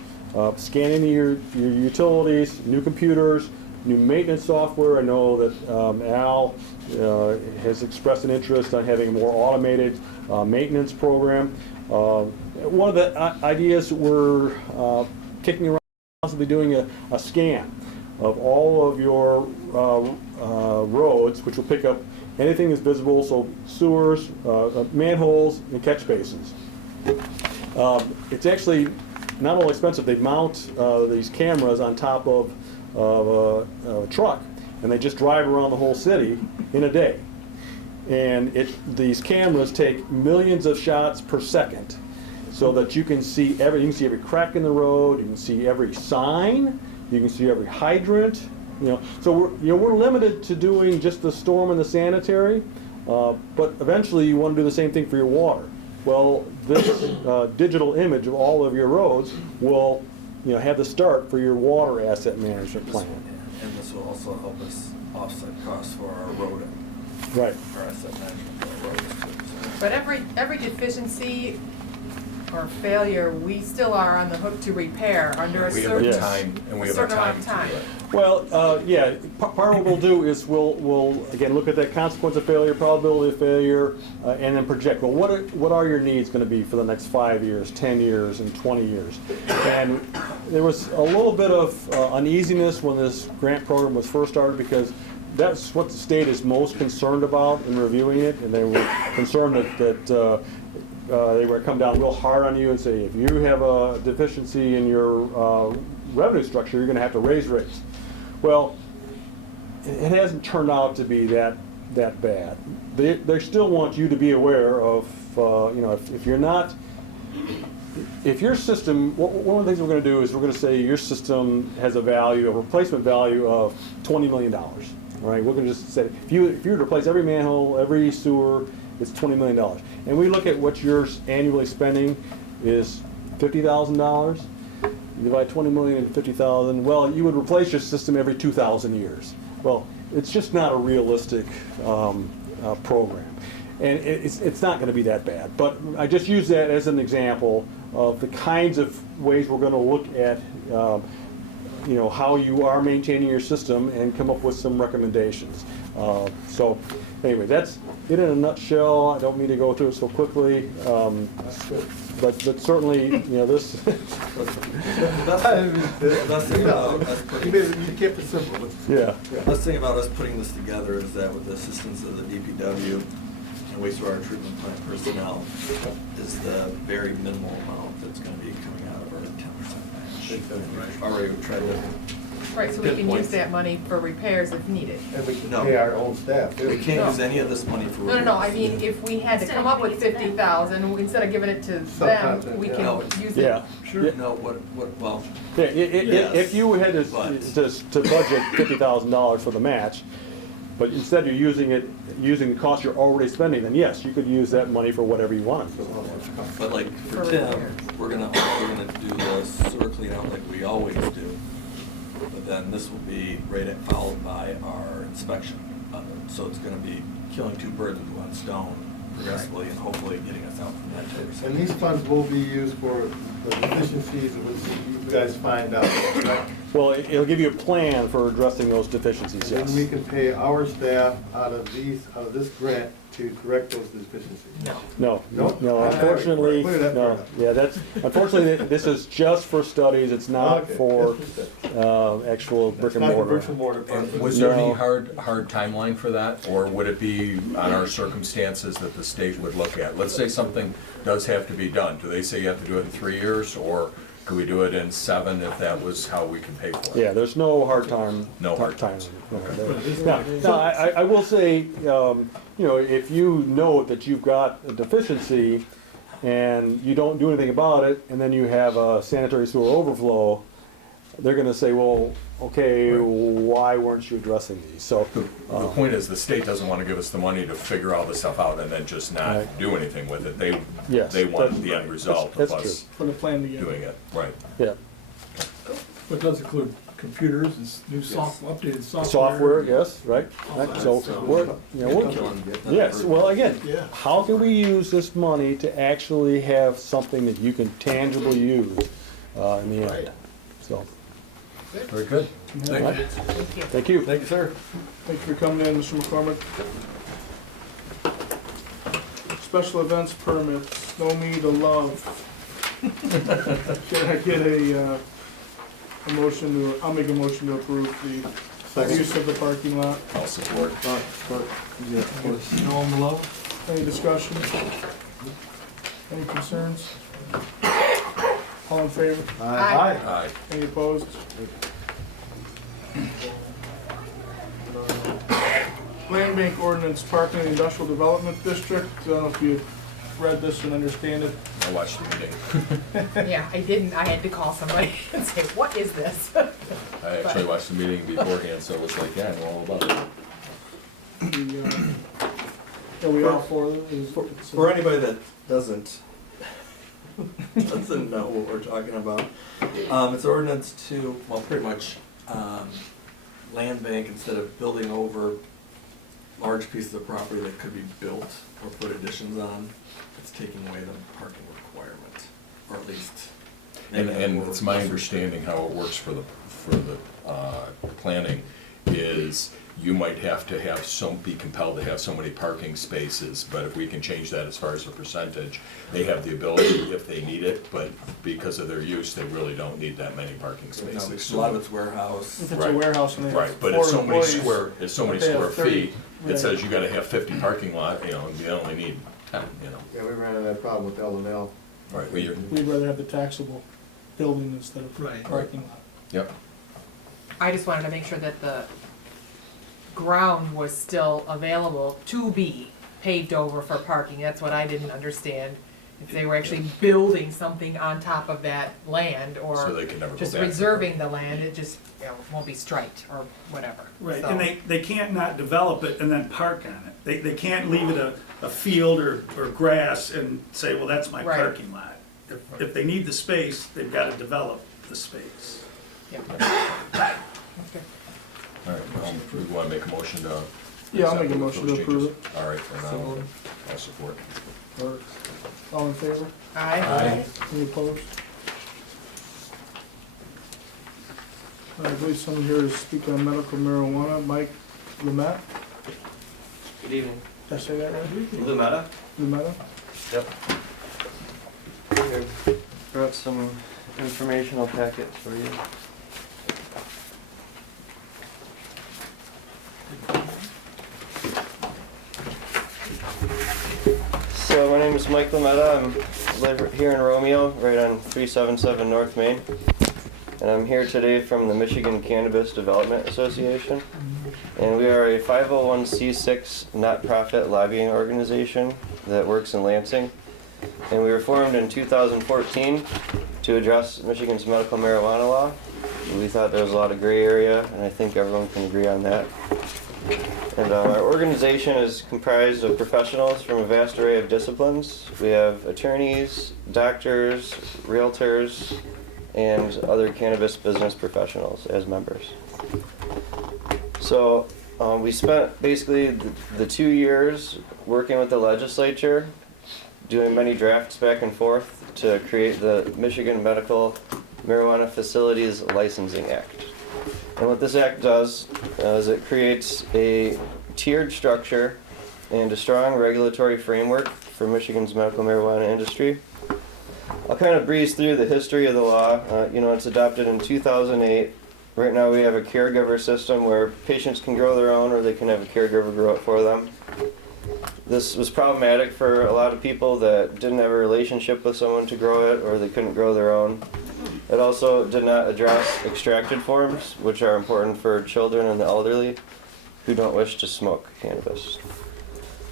scanning your utilities, new computers, new maintenance software. I know that Al has expressed an interest on having a more automated maintenance program. One of the ideas we're kicking around is possibly doing a scan of all of your roads, which will pick up anything that's visible, so sewers, manholes, and catch basins. It's actually not only expensive, they mount these cameras on top of a truck, and they just drive around the whole city in a day. And these cameras take millions of shots per second, so that you can see every crack in the road, you can see every sign, you can see every hydrant. So we're limited to doing just the storm and the sanitary, but eventually you want to do the same thing for your water. Well, this digital image of all of your roads will have the start for your water asset management plan. And this will also help us offset costs for our road, Right. our asset management for our roads too. So But every deficiency or failure, we still are on the hook to repair under a We have a certain, Yes. time, and we a have a certain amount time of to time. do it. Well, yeah, part of what we'll do is we'll again look at that consequence of failure, probability of failure, and then project, well, what are your needs going to be for the next 5 years, 10 years, and 20 years? And there was a little bit of uneasiness when this grant program was first started, because that's what the state is most concerned about in reviewing it, and they were concerned that they were come down real hard on you and say, if you have a deficiency in your revenue structure, you're going to have to raise rates. Well, it hasn't turned out to be that bad. They still want you to be aware of, if you're not, if your system, one of the things we're going to do is we're going to say your system has a value, a replacement value of $20 million. All right, we're going to just say, if you were to replace every manhole, every sewer, it's $20 million. And we look at what you're annually spending is $50,000. You divide 20 million into 50,000. Well, you would replace your system every 2,000 years. Well, it's just not a realistic program, and it's not going to be that bad. But I just use that as an example of the kinds of ways we're going to look at, how you are maintaining your system and come up with some recommendations. So, anyway, that's it in a nutshell. I don't mean to go through it so quickly, but certainly, this. The best thing about us putting, You kept it simple. Yeah. best thing about us putting this together is that with the assistance of the DPW and wastewater treatment plant personnel, is the very minimal amount that's gonna be coming out of our 10% match. Already tried to. Right, so we can Pinpoint. use that money for repairs if needed. And we can No. pay our own staff. We can't use any of this money for. No, I mean, if we had to come up with 50,000, instead of giving it to them, Subcontract, we yeah. can No, use it. Yeah. Sure. No, well, Yeah, Yes, if you had to budget $50,000 for the match, but instead you're using the cost you're already spending, then yes, you could use that money for whatever you want. but like for For Tim, repairs. we're gonna do the sewer clean out like we always do. But then this will be followed by our inspection of it. So it's gonna be killing two birds with one stone progressively and hopefully getting us out from that 10%. And these funds will be used for the deficiencies which you guys find out, right? Well, it'll give you a plan for addressing those deficiencies, And yes. then we can pay our staff out of this grant to correct those deficiencies. No. No, unfortunately, Clear that no. part up. Yeah, unfortunately, this is just for studies, it's not Okay, for just for actual brick and Not the mortar. bricks and mortar part. And was there any No. hard timeline for that? Or would it be on our circumstances that the state would look at? Let's say something does have to be done. Do they say you have to do it in 3 years? Or could we do it in 7 if that was how we can pay for it? Yeah, there's no hard time. No hard time. times. No, I will say, if you know that you've got a deficiency and you don't do anything about it, and then you have a sanitary sewer overflow, they're gonna say, well, okay, why weren't you addressing these? So, The point is, the state doesn't want to give us the money to figure all this stuff out and then just not Right. do anything with it. They Yes, want that's- the end result of that's us For the plan together. doing it, right? yeah, But it does include computers and new updated software. software, yes, right? Right, so we're, Killing that yes, bird. well, again, Yeah. how can we use this money to actually have something that you can tangibly use in the end? So, Very good. all right, Thank you. thank you. Thank you, sir. Thank you for coming in, Mr. McCormick. Special events permits, know me to love. Should I get a I'll make a motion to approve the use of the parking lot. I'll support. Know them below? Any discussion? Any concerns? All in favor? Aye. Aye. Any opposed? Land bank ordinance, parking and industrial development district. I don't know if you read this and understand it. I watched the meeting. Yeah, I didn't, I had to call somebody and say, what is this? I actually watched the meeting beforehand, so it was like, yeah, I know all about it. Are we all for it? For anybody that doesn't know what we're talking about, it's ordinance to, well, pretty much, land bank, instead of building over large pieces of property that could be built or put additions on, it's taking away the parking requirement, or at least. And making it more it's my understanding how it works for the planning is you might have to have be compelled to have so many parking spaces, but if we can change that as far as the percentage, they have the ability if they need it, but because of their use, they really don't need that many parking spaces. A lot of it's warehouse. If it's a warehouse and they have Right, but 4 it's so many employees, square, it's so many but they have square 30, feet, right. it says you gotta have 50 parking lot, you only need 10, Yeah, we ran into that problem with L&L. Right, well, We'd rather have the taxable building instead of Right. parking lot. yep. I just wanted to make sure that the ground was still available to be paved over for parking. That's what I didn't understand. If they were actually building something on top of that land So or they can never go just back. reserving the land, it just, won't be striped or whatever. Right, So- and they can't not develop it and then park on it. They can't leave it a field or grass and say, well, that's my Right. parking lot. if they need the space, they've got to develop the space. Okay. All right, we want to make a motion to. Yeah, I'll accept make a motion to those approve changes. All right, and I'll support. Or, all in favor? Aye. Any opposed? I believe someone here is speaking on medical marijuana. Mike Lemette, Good evening. did I say that right? Lumetta? Lemette? Yep. Here, brought some informational packets for you. So my name is Mike Lemetta. I live here in Romeo, right on 377 North Main. And I'm here today from the Michigan Cannabis Development Association. And we are a 501c6 not-profit lobbying organization that works in Lansing. And we were formed in 2014 to address Michigan's medical marijuana law. We thought there was a lot of gray area, and I think everyone can agree on that. And our organization is comprised of professionals from a vast array of disciplines. We have attorneys, doctors, realtors, and other cannabis business professionals as members. So we spent basically the 2 years working with the legislature, doing many drafts back and forth to create the Michigan Medical Marijuana Facilities Licensing Act. And what this act does is it creates a tiered structure and a strong regulatory framework for Michigan's medical marijuana industry. I'll kind of breeze through the history of the law. It's adopted in 2008. Right now we have a caregiver system where patients can grow their own or they can have a caregiver grow it for them. This was problematic for a lot of people that didn't have a relationship with someone to grow it or they couldn't grow their own. It also did not address extracted forms, which are important for children and the elderly who don't wish to smoke cannabis.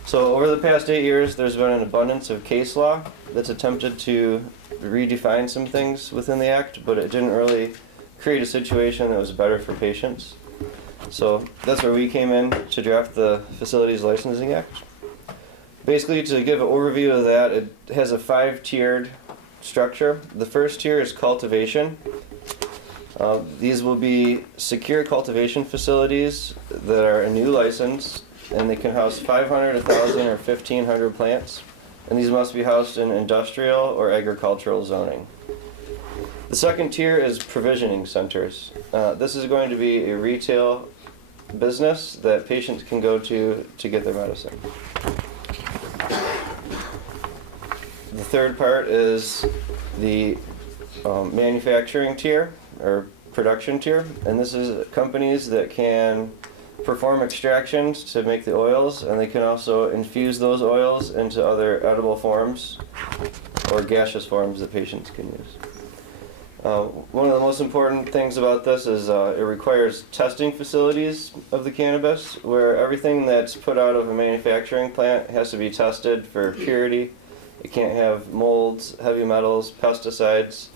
So over the past 8 years, there's been an abundance of case law that's attempted to redefine some things within the act, but it didn't really create a situation that was better for patients. So that's where we came in to draft the Facilities Licensing Act. Basically, to give an overview of that, it has a 5-tiered structure. The first tier is cultivation. These will be secure cultivation facilities that are a new license, and they can house 500, 1,000, or 1,500 plants. And these must be housed in industrial or agricultural zoning. The second tier is provisioning centers. This is going to be a retail business that patients can go to get their medicine. The third part is the manufacturing tier or production tier, and this is companies that can perform extractions to make the oils, and they can also infuse those oils into other edible forms or gaseous forms that patients can use. One of the most important things about this is it requires testing facilities of the cannabis, where everything that's put out of a manufacturing plant has to be tested for purity. It can't have molds, heavy metals, pesticides,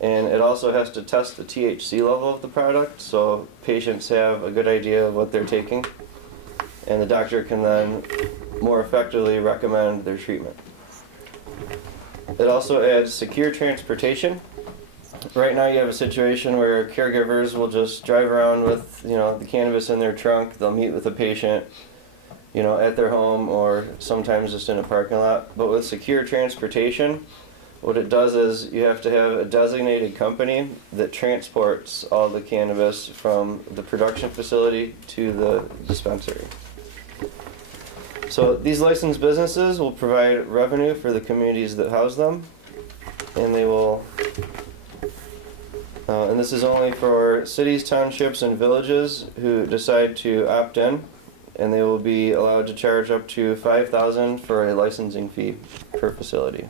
and it also has to test the THC level of the product so patients have a good idea of what they're taking, and the doctor can then more effectively recommend their treatment. It also adds secure transportation. Right now you have a situation where caregivers will just drive around with the cannabis in their trunk. They'll meet with a patient at their home or sometimes just in a parking lot. But with secure transportation, what it does is you have to have a designated company that transports all the cannabis from the production facility to the dispensary. So these licensed businesses will provide revenue for the communities that house them, and they will, and this is only for cities, townships, and villages who decide to opt in, and they will be allowed to charge up to $5,000 for a licensing fee per facility.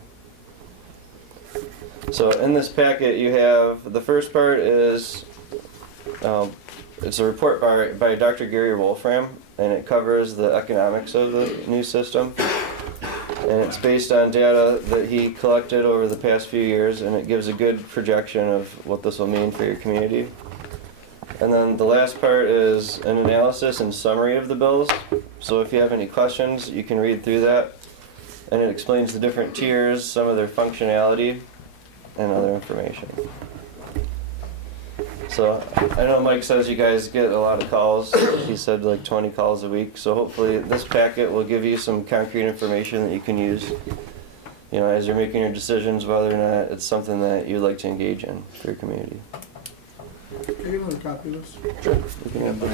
So in this packet you have, the first part is, it's a report by Dr. Gary Wolfram, and it covers the economics of the new system. And it's based on data that he collected over the past few years, and it gives a good projection of what this will mean for your community. And then the last part is an analysis and summary of the bills. So if you have any questions, you can read through that. And it explains the different tiers, some of their functionality, and other information. So I know Mike says you guys get a lot of calls. He said like 20 calls a week. So hopefully this packet will give you some concrete information that you can use, you know, as you're making your decisions whether or not it's something that you'd like to engage in for your community. Can I get another copy of this? Sure. You can have this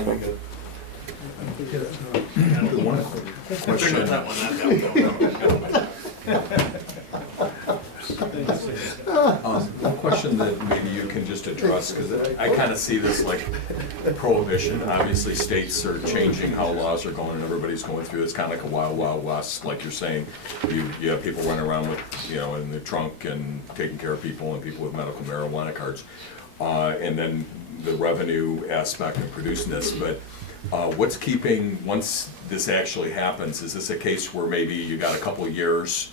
one. One question that maybe you can just address, because I kind of see this like prohibition. Obviously, states are changing how laws are going, and everybody's going through. It's kind of like a wild, wild west, like you're saying. You have people running around with, you know, in the trunk and taking care of people, and people with medical marijuana cards, and then the revenue aspect of producing this. But what's keeping, once this actually happens, is this a case where maybe you got a couple of years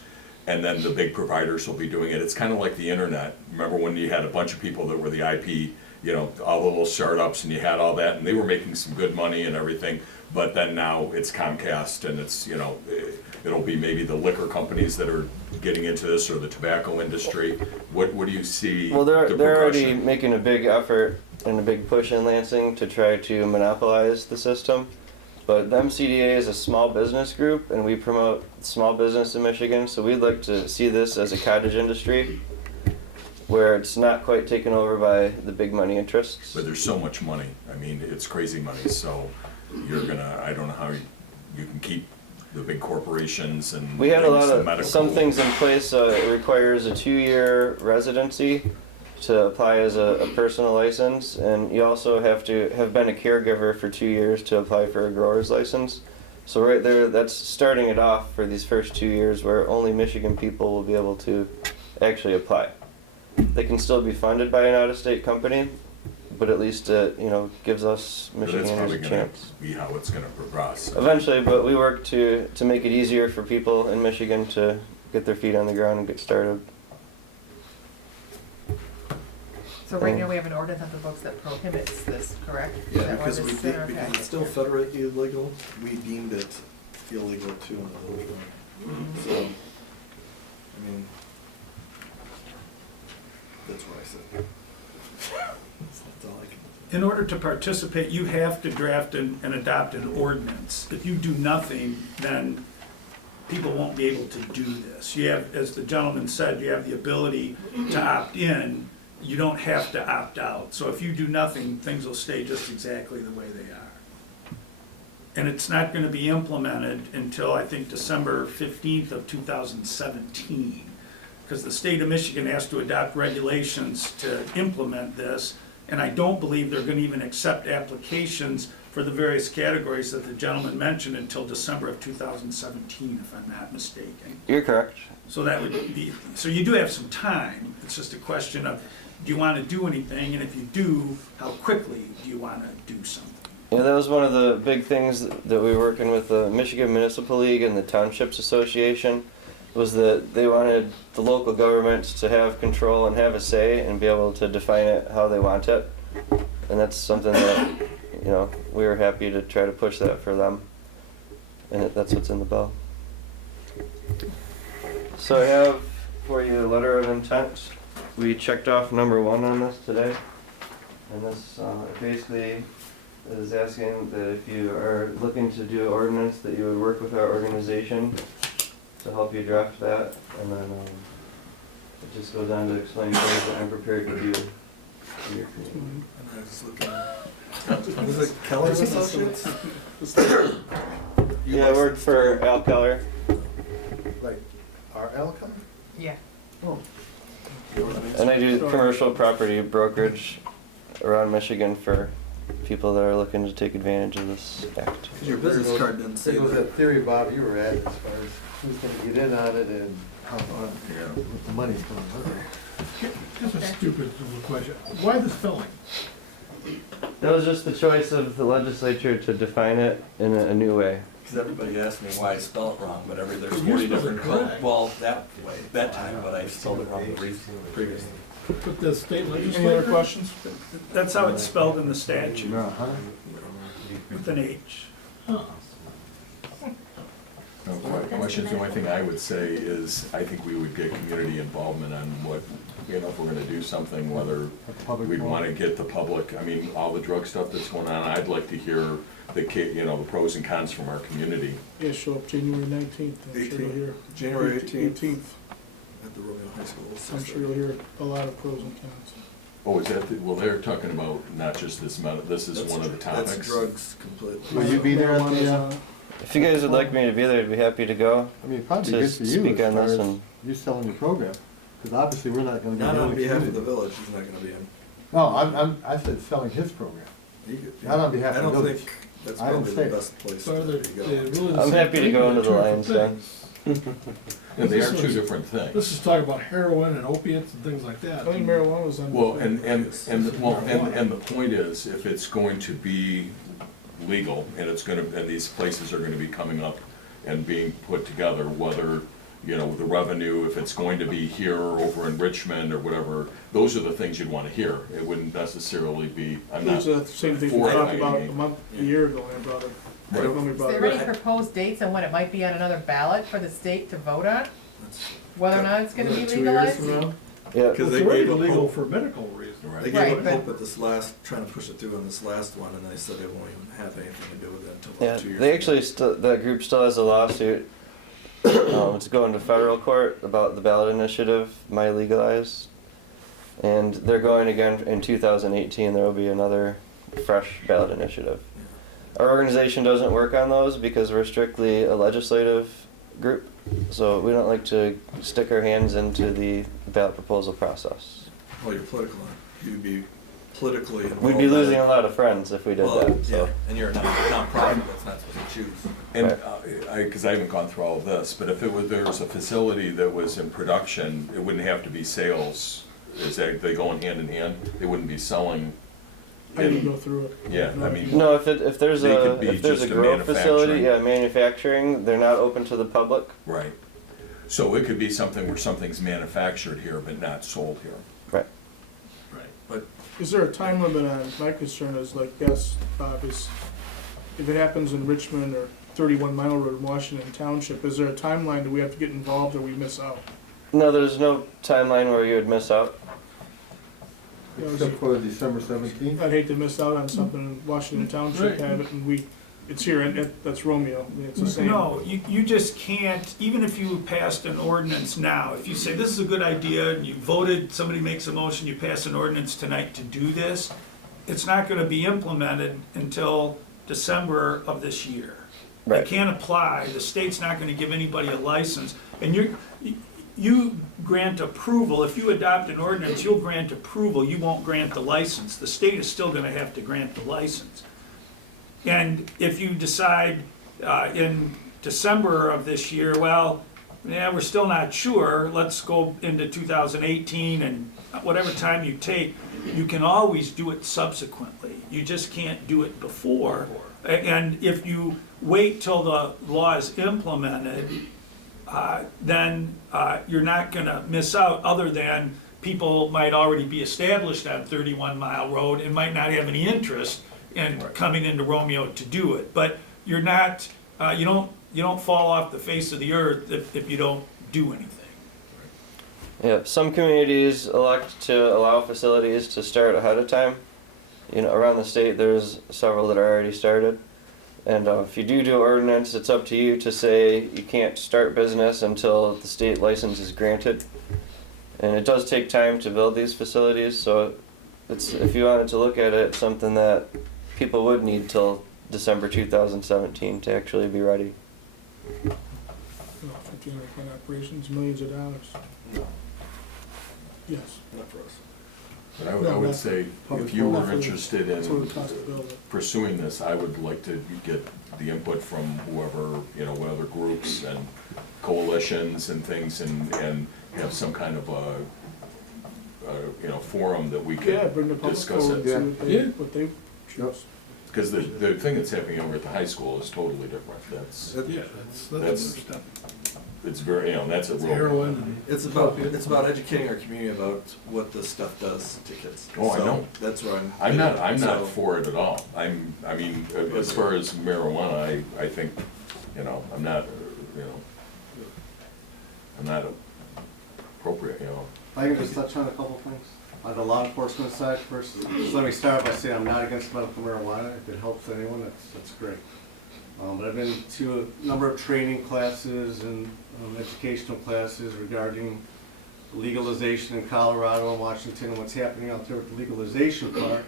and then the big providers will be doing it? It's kind of like the internet. Remember when you had a bunch of people that were the IP, you know, all the little startups, and you had all that, and they were making some good money and everything, but then now it's Comcast, and it's, you know, it'll be maybe the liquor companies that are getting into this, or the tobacco industry. What do you see? Well, they're already making a big effort and a big push in Lansing to try to monopolize the system. But the MCDA is a small business group, and we promote small business in Michigan, so we'd like to see this as a cottage industry where it's not quite taken over by the big money interests. But there's so much money. I mean, it's crazy money, so you're gonna, I don't know how you can keep the big corporations and we had a lot medical. of some things in place. It requires a 2-year residency to apply as a personal license, and you also have to have been a caregiver for 2 years to apply for a grower's license. So right there, that's starting it off for these first 2 years where only Michigan people will be able to actually apply. They can still be funded by an out-of-state company, but at least it, you know, gives us Michiganders a chance. Be how it's going to progress. Eventually, but we work to make it easier for people in Michigan to get their feet on the ground and get started. So right now we have an ordinance on the books that prohibits this, correct? Is Yeah, that why because this we is in did, our because packet it's still here? federally illegal, we deemed it illegal too in the village one. So, I mean, that's what I said. That's all I can. In order to participate, you have to draft and adopt an ordinance. If you do nothing, then people won't be able to do this. You have, as the gentleman said, you have the ability to opt in. You don't have to opt out. So if you do nothing, things will stay just exactly the way they are. And it's not going to be implemented until, I think, December 15th of 2017, because the state of Michigan has to adopt regulations to implement this, and I don't believe they're going to even accept applications for the various categories that the gentleman mentioned until December of 2017, if I'm not mistaken. You're correct. So that would be, so you do have some time. It's just a question of, do you want to do anything? And if you do, how quickly do you want to do something? Yeah, that was one of the big things that we were working with the Michigan Municipal League and the Townships Association, was that they wanted the local governments to have control and have a say and be able to define it how they want it. And that's something that, you know, we were happy to try to push that for them. And that's what's in the bill. So I have for you a letter of intent. We checked off number 1 on this today. And this basically is asking that if you are looking to do an ordinance, that you would work with our organization to help you draft that. And then it just goes on to explain things that I'm prepared to do in your community. And I was looking, was it Keller Associates? Yeah, I work for Al Keller. Like, our Alcon? Yeah. Oh. And I do commercial property brokerage around Michigan for people that are looking to take advantage of this act. Your business card didn't say It was that. that theory, Bob, you were at as far as who's gonna get in on it and how, what the money's coming out. Just a stupid little question. Why the spelling? That was just the choice of the legislature to define it in a new way. Because everybody asked me why I spell it wrong, but there's You 40 spelled different it codes. correct. Well, that way, that time, but I spelled it wrong previously. Put the state Any other legislature? questions? That's how it's spelled in the statute, Uh-huh. with an H. Huh. Questions, the only thing I would say is, I think we would get community involvement on what, you know, if we're gonna do something, whether we'd wanna get the public, I mean, all the drug stuff that's going on, I'd like to hear the you know, the pros and cons from our community. Yeah, show up January 19th. I'm sure you'll hear. January 18th. 18th. At the Romeo High School. I'm sure you'll hear a lot of pros and cons. Oh, is that, well, they're talking about not just this, this is one of the topics. That's drugs completely. Will you be there at the, Marijuana's, If you guys would like me to be there, I'd be happy to go. I mean, probably To good for you speak as on far this as and- you selling your program, because obviously we're not gonna be Not in on the behalf of the community. village, he's not gonna be in. No, I said selling his program. You could- Not on behalf I of the don't village. think that's I didn't probably say the it. best place So to they're, go. they're really the I'm same happy to thing, go but into the two Lions different Den. things. Yeah, they This are two was- different things. This is talking about heroin and opiates and things like that. I think marijuana was on. Well, and the point is, if it's going to be legal, and it's gonna, and these places are gonna be coming up and being put together, whether, you know, the revenue, if it's going to be here or over in Richmond or whatever, those are the things you'd wanna hear. It wouldn't necessarily be, I'm not These are the same things we for it, talked I about mean. a year ago when I brought it. Right. When we Is brought there it any up. proposed dates on when it might be on another ballot for the state to vote on? That's- Whether or not it's gonna be 2 years legalized? from now? Yeah, Because It's they already gave up illegal hope. for medical reasons. Right. They Right, gave up but- hope at this last, trying to push it through on this last one, and they said they won't even have anything to do with it until yeah. about 2 years. They actually that group still has a lawsuit. It's going to federal court about the ballot initiative, My Legalize, and they're going again in 2018. There will be another fresh ballot initiative. Our organization doesn't work on those because we're strictly a legislative group, so we don't like to stick our hands into the ballot proposal process. Well, you're political, you'd be politically involved. We'd be losing a lot of friends if we did Well, that. So. yeah, and you're a non-profit, that's not supposed to choose. And, Right. because I haven't gone through all of this, but if there was a facility that was in production, it wouldn't have to be sales. Is that, they go in hand? They wouldn't be selling. I didn't go through it. Yeah, I mean. No, if there's They a could be if there's a just a grow facility, manufacturing. yeah, manufacturing, they're not open to the public. Right. So it could be something where something's manufactured here but not sold here. Right. Right. But Is there a time limit on, my concern is like, yes, Bob, is if it happens in Richmond or 31 Mile Road in Washington Township, is there a timeline that we have to get involved or we miss out? No, there's no timeline where you would miss out. You know, Except for December 17th. I'd hate to miss out on something in Washington Township, Right. have it, and it's here, and that's Romeo, I mean, it's the same. No, you just can't, even if you passed an ordinance now, if you say this is a good idea, and you voted, somebody makes a motion, you pass an ordinance tonight to do this, it's not gonna be implemented until December of this year. Right. It can't apply, the state's not gonna give anybody a license, and you grant approval, if you adopt an ordinance, you'll grant approval, you won't grant the license. The state is still gonna have to grant the license. And if you decide in December of this year, well, yeah, we're still not sure, let's go into 2018, and whatever time you take, you can always do it subsequently. You just can't do it before. And if you wait till the law is implemented, then you're not gonna miss out, other than people might already be established on 31 Mile Road and might not have any interest in coming into Romeo to do it. But you're not, you don't fall off the face of the earth if you don't do anything. Yeah, some communities elect to allow facilities to start ahead of time. You know, around the state, there's several that are already started. And if you do ordinance, it's up to you to say you can't start business until the state license is granted. And it does take time to build these facilities, so it's, if you wanted to look at it, it's something that people would need till December 2017 to actually be ready. 15 operations, millions of dollars. no, Yes. not for us. But I No, would that's say, public if you were health. interested That's what in it costs to build it. pursuing this, I would like to get the input from whoever, you know, what other groups and coalitions and things, and have some kind of you know, forum that we Yeah, could bring the public discuss forward, it. and see Yeah. what they choose. Because the thing that's happening over at the high school is totally different. Yeah, that's another step. It's very, you know, that's a It's real. heroin and. It's about educating our community about what this stuff does to kids. Oh, I So know. That's where I'm not so- for it at all. I mean, as far as marijuana, I think, you know, I'm not you know, and not appropriate, you know. I can just touch on a couple things. On the law enforcement side first, just let me start by saying I'm not against medical marijuana. If it helps anyone, that's great. But I've been to a number of training classes and educational classes regarding legalization in Colorado and Washington and what's happening out there with the legalization part.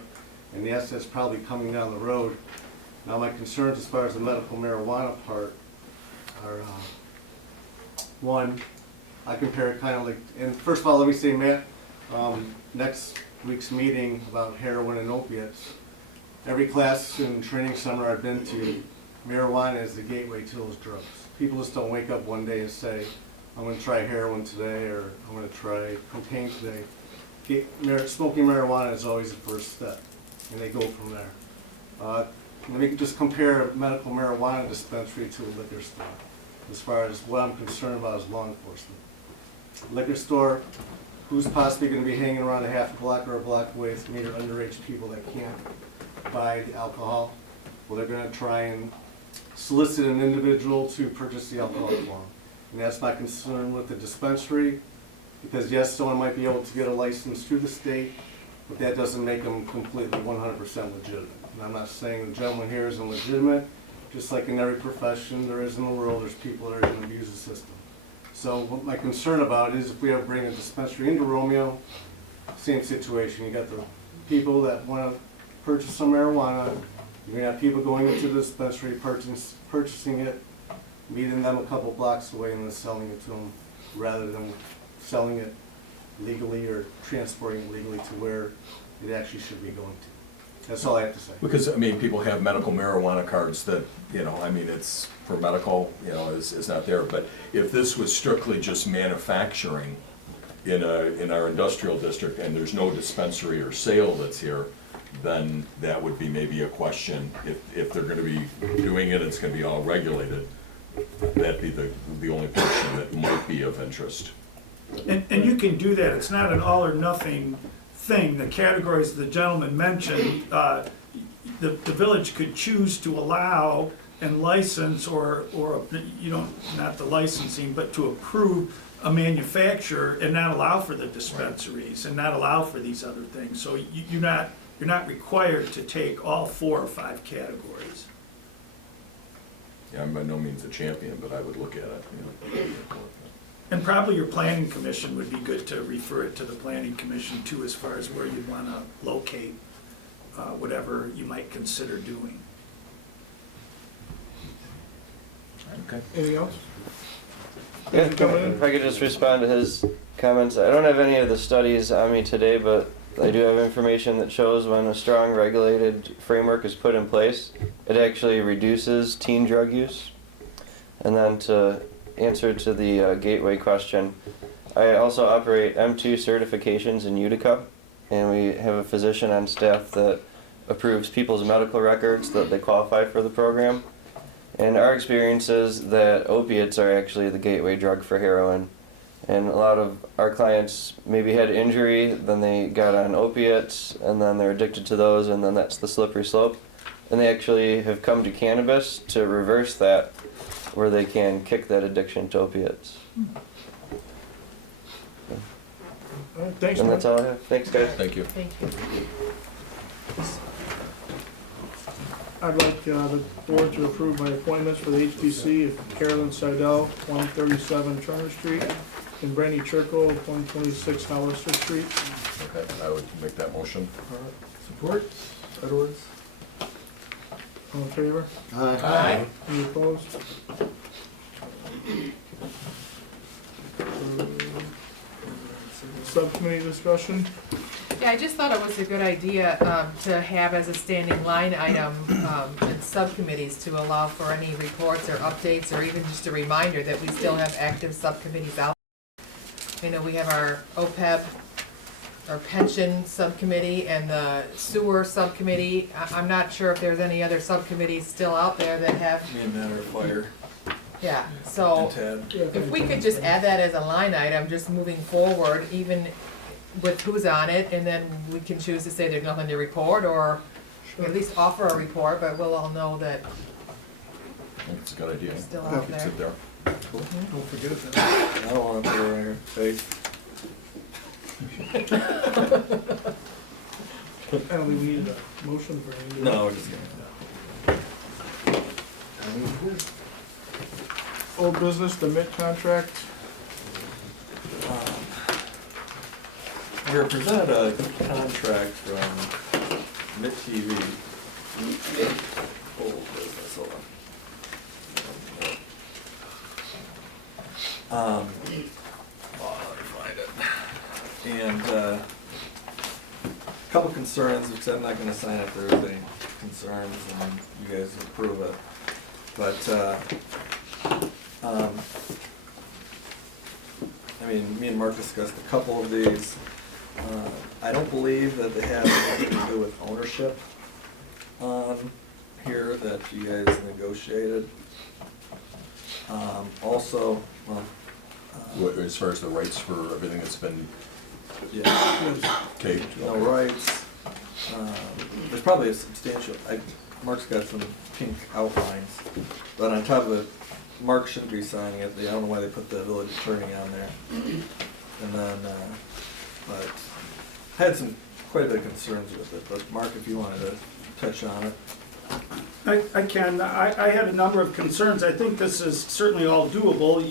And yes, that's probably coming down the road. Now my concerns as far as the medical marijuana part are, one, I compare it kind of like, and first of all, let me say, Matt, next week's meeting about heroin and opiates, every class and training seminar I've been to, marijuana is the gateway to those drugs. People just don't wake up one day and say, I'm going to try heroin today, or I'm going to try cocaine today. Smoking marijuana is always the first step, and they go from there. Let me just compare a medical marijuana dispensary to a liquor store, as far as what I'm concerned about is law enforcement. Liquor store, who's possibly going to be hanging around a half block or a block away from either underage people that can't buy the alcohol? Well, they're going to try and solicit an individual to purchase the alcohol for them. And that's my concern with the dispensary, because yes, someone might be able to get a license through the state, but that doesn't make them completely 100% legitimate. And I'm not saying the gentleman here isn't legitimate, just like in every profession there is in the world, there's people that are going to abuse the system. So what my concern about is if we ever bring a dispensary into Romeo, same situation. You got the people that want to purchase some marijuana, you're going to have people going into the dispensary, purchasing it, meeting them a couple blocks away and then selling it to them, rather than selling it legally or transporting it legally to where it actually should be going to. That's all I have to say. Because, I mean, people have medical marijuana cards that, you know, I mean, it's for medical, you know, is not there. But if this was strictly just manufacturing in our industrial district and there's no dispensary or sale that's here, then that would be maybe a question. If they're gonna be doing it, it's gonna be all regulated. That'd be the only portion that might be of interest. And you can do that. It's not an all or nothing thing. The categories the gentleman mentioned, the village could choose to allow and license or you know, not the licensing, but to approve a manufacturer and not allow for the dispensaries and not allow for these other things. So you're not required to take all 4 or 5 categories. Yeah, I'm by no means a champion, but I would look at it, you know. And probably your planning commission would be good to refer it to the planning commission too, as far as where you'd want to locate whatever you might consider doing. Okay. Anything else? Yeah, if I could just respond to his comments. I don't have any of the studies on me today, but I do have information that shows when a strong regulated framework is put in place, it actually reduces teen drug use. And then to answer to the gateway question, I also operate M2 certifications in Utica, and we have a physician on staff that approves people's medical records that they qualify for the program. And our experience is that opiates are actually the gateway drug for heroin. And a lot of our clients maybe had injury, then they got on opiates, and then they're addicted to those, and then that's the slippery slope. And they actually have come to cannabis to reverse that, where they can kick that addiction to opiates. All right, thanks, And that's all I have. Thanks, guys. Thank you. Thank you. I'd like the board to approve my appointments for the HPC of Carolyn Seidel, 137 Turner Street, and Brandy Churko, 126 Hollister Street. Okay, I would make that motion. Support? Edwards? All in favor? Aye. Any opposed? Subcommittee discussion? Yeah, I just thought it was a good idea to have as a standing line item in subcommittees to allow for any reports or updates, or even just a reminder that we still have active subcommittees out. You know, we have our OPEB, our pension subcommittee, and the sewer subcommittee. I'm not sure if there's any other subcommittees still out there that have. Me and Matt are fire. Yeah, so And Ted. if we could just add that as a line item, just moving forward, even with who's on it, and then we can choose to say there's nothing to report, or at least offer a report, but we'll all know that I think it's a good idea. Still out Keeps there. it there. Don't forget that. I don't wanna put her in her face. I don't think we need a motion for any. No, we're just kidding. Old business, the MIT contract. We were presented a contract from MIT TV. Old business, hold on. Let me find it. And, a couple concerns, which I'm not gonna sign if there's any concerns and you guys approve it. But, I mean, me and Mark discussed a couple of these. I don't believe that they have anything to do with ownership here that you guys negotiated. Also, well. As far as the rights for everything that's been Yeah. taped? No rights. There's probably a substantial, Mark's got some pink outlines, but on top of it, Mark shouldn't be signing it. I don't know why they put the village attorney on there. And then, but I had quite a bit of concerns with it, but Mark, if you wanted to touch on it. I can. I had a number of concerns. I think this is certainly all doable.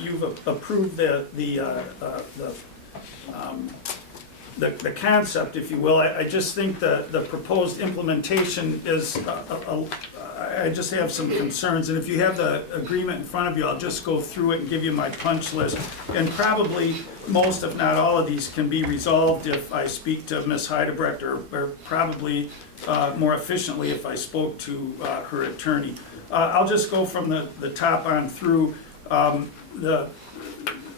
You've approved the concept, if you will. I just think the proposed implementation is, I just have some concerns. And if you have the agreement in front of you, I'll just go through it and give you my punch list. And probably most, if not all of these, can be resolved if I speak to Ms. Heidebrecht, or probably more efficiently if I spoke to her attorney. I'll just go from the top on through.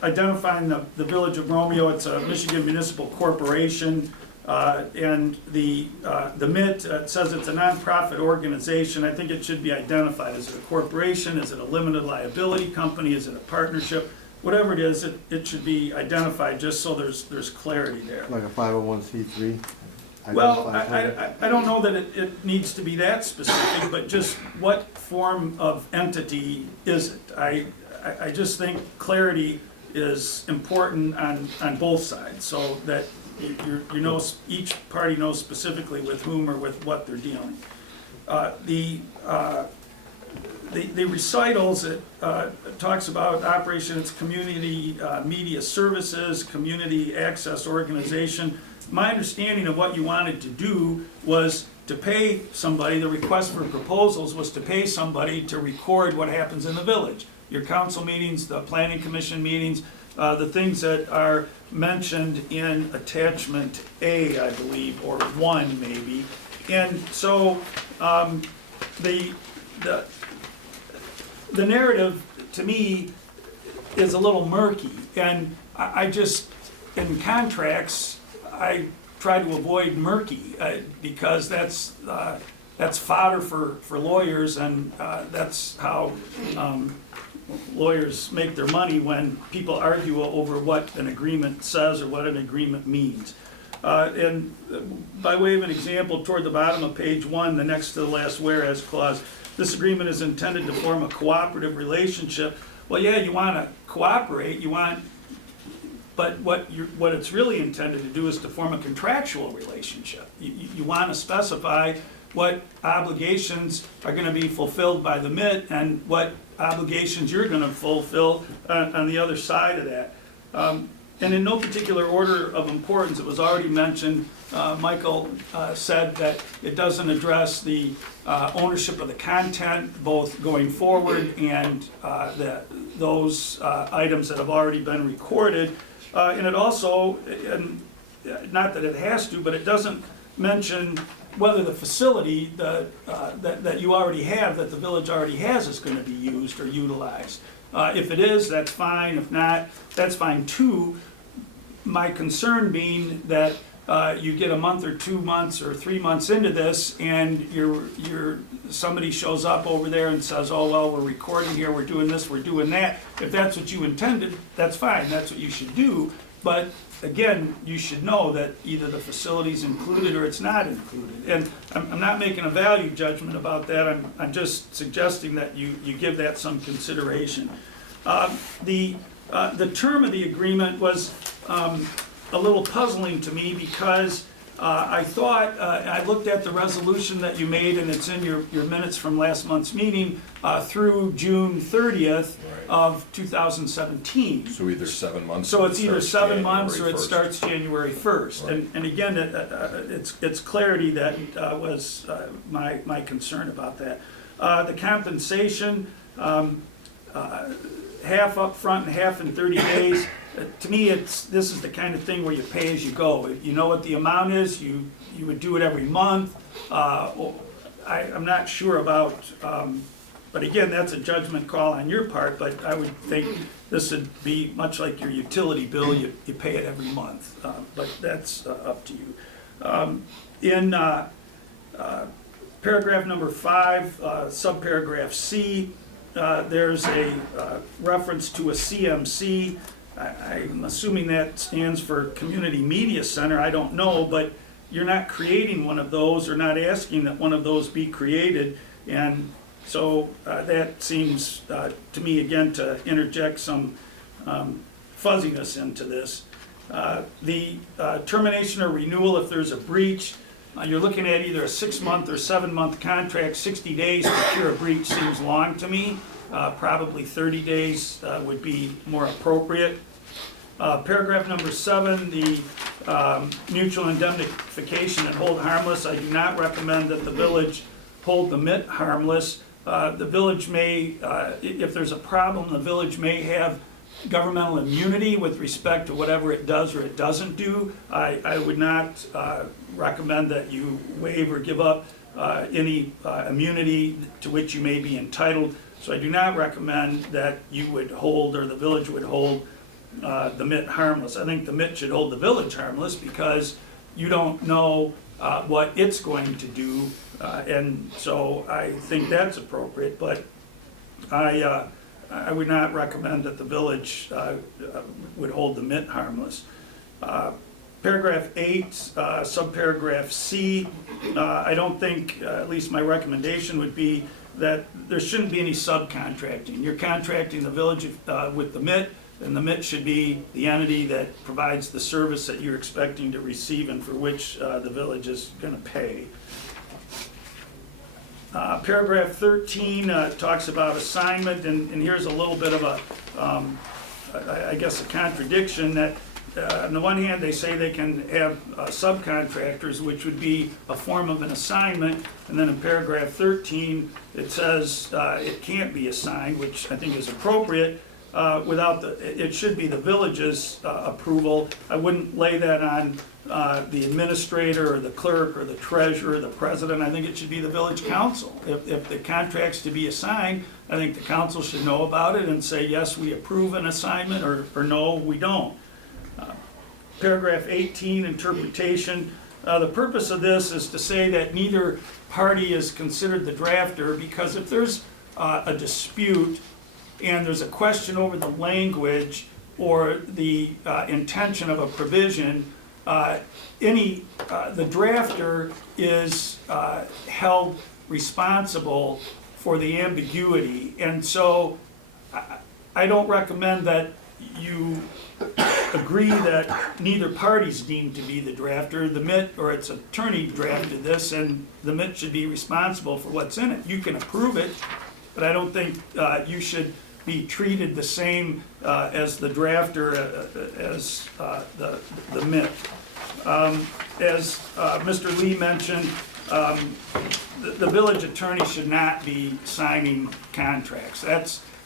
Identifying the Village of Romeo. It's a Michigan Municipal Corporation, and the MIT, it says it's a nonprofit organization. I think it should be identified. Is it a corporation? Is it a limited liability company? Is it a partnership? Whatever it is, it should be identified just so there's clarity there. Like a 501c3? Well, I don't know that it needs to be that specific, but just what form of entity is it? I just think clarity is important on both sides, so that you know, each party knows specifically with whom or with what they're dealing. The recitals, it talks about operation, it's community media services, community access organization. My understanding of what you wanted to do was to pay somebody, the request for proposals was to pay somebody to record what happens in the village. Your council meetings, the planning commission meetings, the things that are mentioned in attachment A, I believe, or 1 maybe. And so the narrative to me is a little murky, and I just, in contracts, I try to avoid murky because that's fodder for lawyers, and that's how lawyers make their money, when people argue over what an agreement says or what an agreement means. And by way of an example, toward the bottom of page 1, the next to the last whereas clause, this agreement is intended to form a cooperative relationship. Well, yeah, you want to cooperate, but what it's really intended to do is to form a contractual relationship. You want to specify what obligations are going to be fulfilled by the MIT and what obligations you're going to fulfill on the other side of that. And in no particular order of importance, it was already mentioned, Michael said that it doesn't address the ownership of the content, both going forward and those items that have already been recorded. And it also, and not that it has to, but it doesn't mention whether the facility that you already have, that the village already has, is going to be used or utilized. If it is, that's fine. If not, that's fine too. My concern being that you get a month or 2 months or 3 months into this, and somebody shows up over there and says, oh, well, we're recording here, we're doing this, we're doing that. If that's what you intended, that's fine, that's what you should do. But again, you should know that either the facility's included or it's not included. And I'm not making a value judgment about that, I'm just suggesting that you give that some consideration. The term of the agreement was a little puzzling to me because I thought, I looked at the resolution that you made, and it's in your minutes from last month's meeting, through June 30th of 2017. So either 7 months. So or it's it either starts 7 months or January it 1st. starts January 1st. Right. And again, it's clarity that was my concern about that. The compensation, half up front and half in 30 days. To me, this is the kind of thing where you pay as you go. If you know what the amount is, you would do it every month. I'm not sure about, but again, that's a judgment call on your part, but I would think this would be much like your utility bill, you pay it every month, but that's up to you. In paragraph number 5, subparagraph C, there's a reference to a CMC. I'm assuming that stands for Community Media Center, I don't know, but you're not creating one of those or not asking that one of those be created. And so that seems to me, again, to interject some fuzziness into this. The termination or renewal, if there's a breach, you're looking at either a 6-month or 7-month contract. 60 days to cure a breach seems long to me. Probably 30 days would be more appropriate. Paragraph number 7, the mutual indemnification and hold harmless. I do not recommend that the village hold the MIT harmless. The village may, if there's a problem, the village may have governmental immunity with respect to whatever it does or it doesn't do. I would not recommend that you waive or give up any immunity to which you may be entitled. So I do not recommend that you would hold, or the village would hold, the MIT harmless. I think the MIT should hold the village harmless because you don't know what it's going to do, and so I think that's appropriate, but I would not recommend that the village would hold the MIT harmless. Paragraph 8, subparagraph C, I don't think, at least my recommendation would be that there shouldn't be any subcontracting. You're contracting the village with the MIT, and the MIT should be the entity that provides the service that you're expecting to receive and for which the village is going to pay. Paragraph 13 talks about assignment, and here's a little bit of a, I guess, a contradiction that on the one hand, they say they can have subcontractors, which would be a form of an assignment, and then in paragraph 13, it says it can't be assigned, which I think is appropriate, without it should be the village's approval. I wouldn't lay that on the administrator or the clerk or the treasurer or the president. I think it should be the village council. If the contract's to be assigned, I think the council should know about it and say, yes, we approve an assignment, or no, we don't. Paragraph 18, interpretation. The purpose of this is to say that neither party is considered the drafter, because if there's a dispute and there's a question over the language or the intention of a provision, the drafter is held responsible for the ambiguity. And so I don't recommend that you agree that neither party's deemed to be the drafter. The MIT or its attorney drafted this, and the MIT should be responsible for what's in it. You can approve it, but I don't think you should be treated the same as the drafter as the MIT. As Mr. Lee mentioned, the village attorney should not be signing contracts.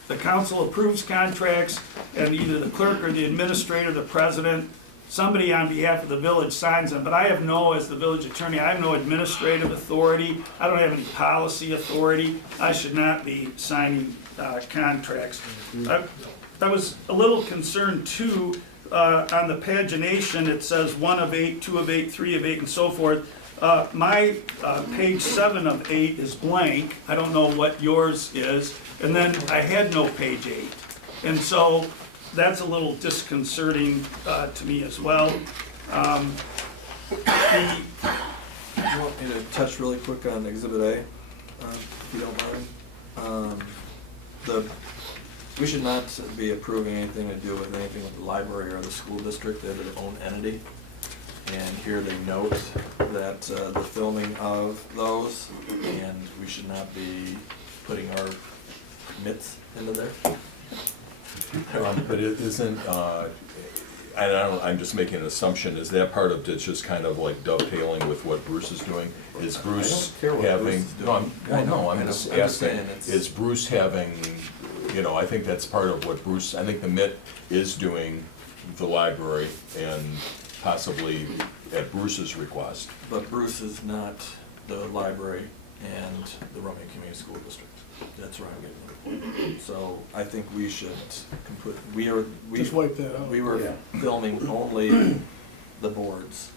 The council approves contracts, and either the clerk or the administrator, the president, somebody on behalf of the village signs them. But I have as the village attorney, I have no administrative authority. I don't have any policy authority. I should not be signing contracts. I was a little concerned too, on the pagination, it says 1 of 8, 2 of 8, 3 of 8, and so forth. My page 7 of 8 is blank. I don't know what yours is. And then I had no page 8. And so that's a little disconcerting to me as well. You want me to touch really quick on Exhibit A, if you don't mind? We should not be approving anything to do with anything with the library or the school district. They're their own entity. And here they note that the filming of those, and we should not be putting our mitts into there. But it isn't, I don't, I'm just making an assumption, is that part of it just kind of like dovetailing with what Bruce is doing? Is Bruce I don't care what having? Bruce is doing. No, I know, I'm I just know. I'm just asking, saying it's- is Bruce having, you know, I think that's part of what Bruce, I think the MIT is doing the library and possibly at Bruce's request. But Bruce is not the library and the Romeo Community School District. That's where I'm getting the point. So I think we should Just wipe that out. We were filming only the boards.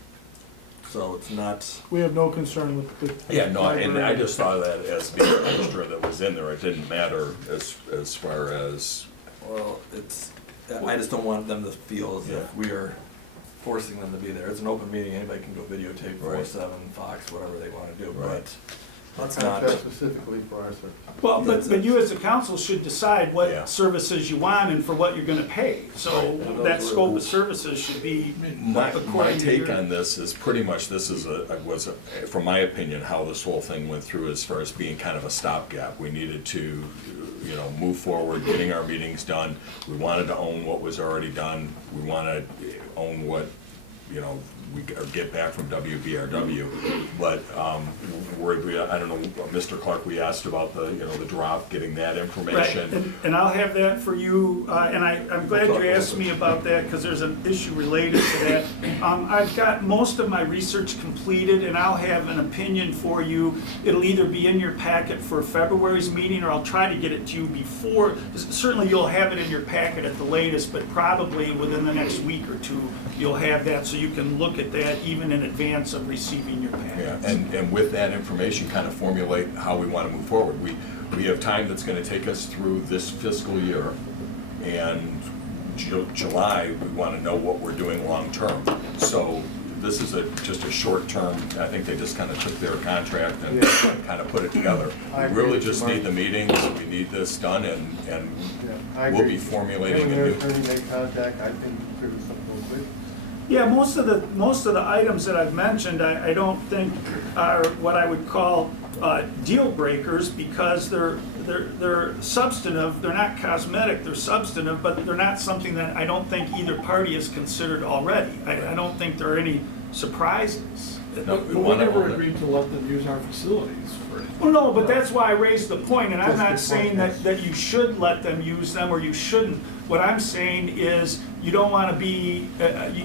So it's not, We have no concern with the. Yeah, no, and I library. just saw that as being an extra that was in there. It didn't matter as far as, well, I just don't want them to feel as if we are forcing them to be there. It's an open meeting, anybody can go videotape 4/7, Fox, whatever they want to do, Right. but I'll it's not. contact specifically for our service. Well, but you as a council should decide Yeah. what services you want and for what you're gonna pay. So Right. that scope of services should be my according to take your. on this is pretty much, this is from my opinion, how this whole thing went through as far as being kind of a stopgap. We needed to, you know, move forward, getting our meetings done. We wanted to own what was already done. We wanted to own what, you know, we get back from WBRW. But I don't know, Mr. Clark, we asked about the, you know, the drop, getting that Right, information. and I'll have that for you, and I'm glad you asked me about that, because there's an issue related to that. I've got most of my research completed, and I'll have an opinion for you. It'll either be in your packet for February's meeting, or I'll try to get it to you before. Certainly you'll have it in your packet at the latest, but probably within the next week or two, you'll have that, so you can look at that even in advance of receiving your Yeah, packet. and with that information, kind of formulate how we want to move forward. We have time that's going to take us through this fiscal year, and July, we want to know what we're doing long-term. So this is just a short-term, I think they just kind of took their contract and kind of put it together. I We agree really with you, just Mark. need the meetings, we need this done, and I we'll agree. be formulating When a their new. attorney make contact, I think there was something quick. Yeah, most of the items that I've mentioned, I don't think are what I would call deal breakers, because they're substantive, they're not cosmetic, they're substantive, but they're not something that I don't think either party has considered already. I don't think there are any surprises. No, But we we wanna never own it. agreed to let them use our facilities for. Well, no, but that's why I raised the point, and I'm Just not the saying point, that you should let them use them or you shouldn't. What I'm saying is, you don't wanna be,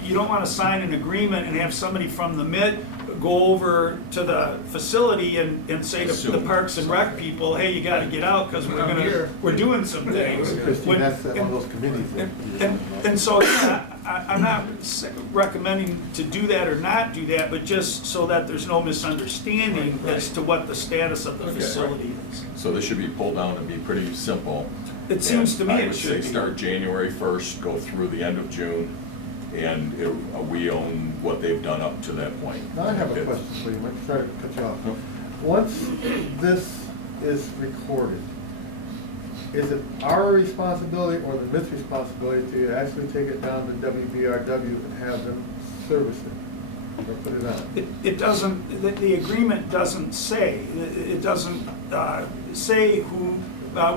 you don't wanna sign an agreement and have somebody from the MIT go over to the facility and say to the Assume. Parks and Rec people, hey, you gotta get out, cause Come here. we're doing some things. Christine, When- that's one of those committees. and so, yeah, I'm not recommending to do that or not do that, but just so that there's no misunderstanding as to what the status of the Okay. facility is. So this should be pulled down and be pretty simple. It seems to me And it I would should say be. start January 1st, go through the end of June, and we own what they've done up to that point. Now I have a It's- question for you, I'm sorry to cut you off. No. Once this is recorded, is it our responsibility or the MIT's responsibility to actually take it down to WBRW and have them service it? Or put it on? It doesn't, the agreement doesn't say, it doesn't say who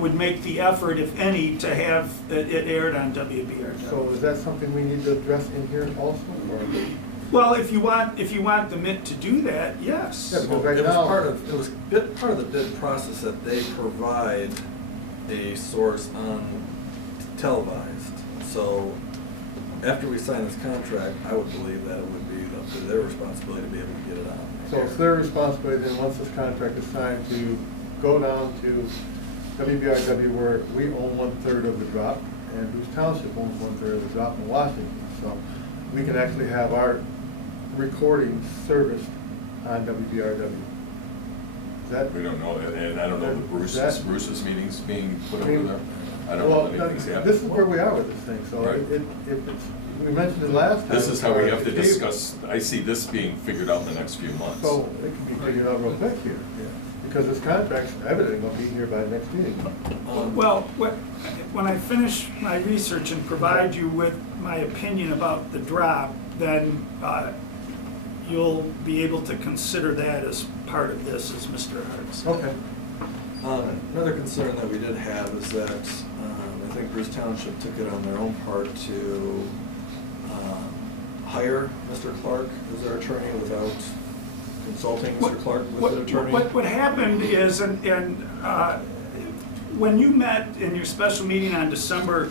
would make the effort, if any, to have it aired on WBRW. So is that something we need to address in here also, or? Well, if you want the MIT to do that, yes. Yeah, because right It was now- part of the bid process that they provide a source on televised. So after we sign this contract, I would believe that it would be up to their responsibility to be able to get it on. So it's their responsibility then, once this contract is signed, to go down to WBRW where we own 1/3 of the drop, and Bruce Township owns 1/3 of the drop in Washington. So we can actually have our recording serviced on WBRW. Is that? We don't know, and I don't know the That- Bruce's meetings being put I over mean, there. I don't know Well, if anything's this happened. is where we are with this thing, so Right. if it's, we mentioned it last time. This is how we have to Cable- discuss, I see this being figured out in the next few months. So it can be figured out real quick here. Yeah. Because this contract's evidently gonna be here by next meeting. Well, when I finish my research and provide you with my opinion about the drop, then you'll be able to consider that as part of this, as Mr. Hart's. Okay. Another concern that we did have is that I think Bruce Township took it on their own part to hire Mr. Clark as their attorney without consulting Mr. Clark with an attorney. What happened is, when you met in your special meeting on December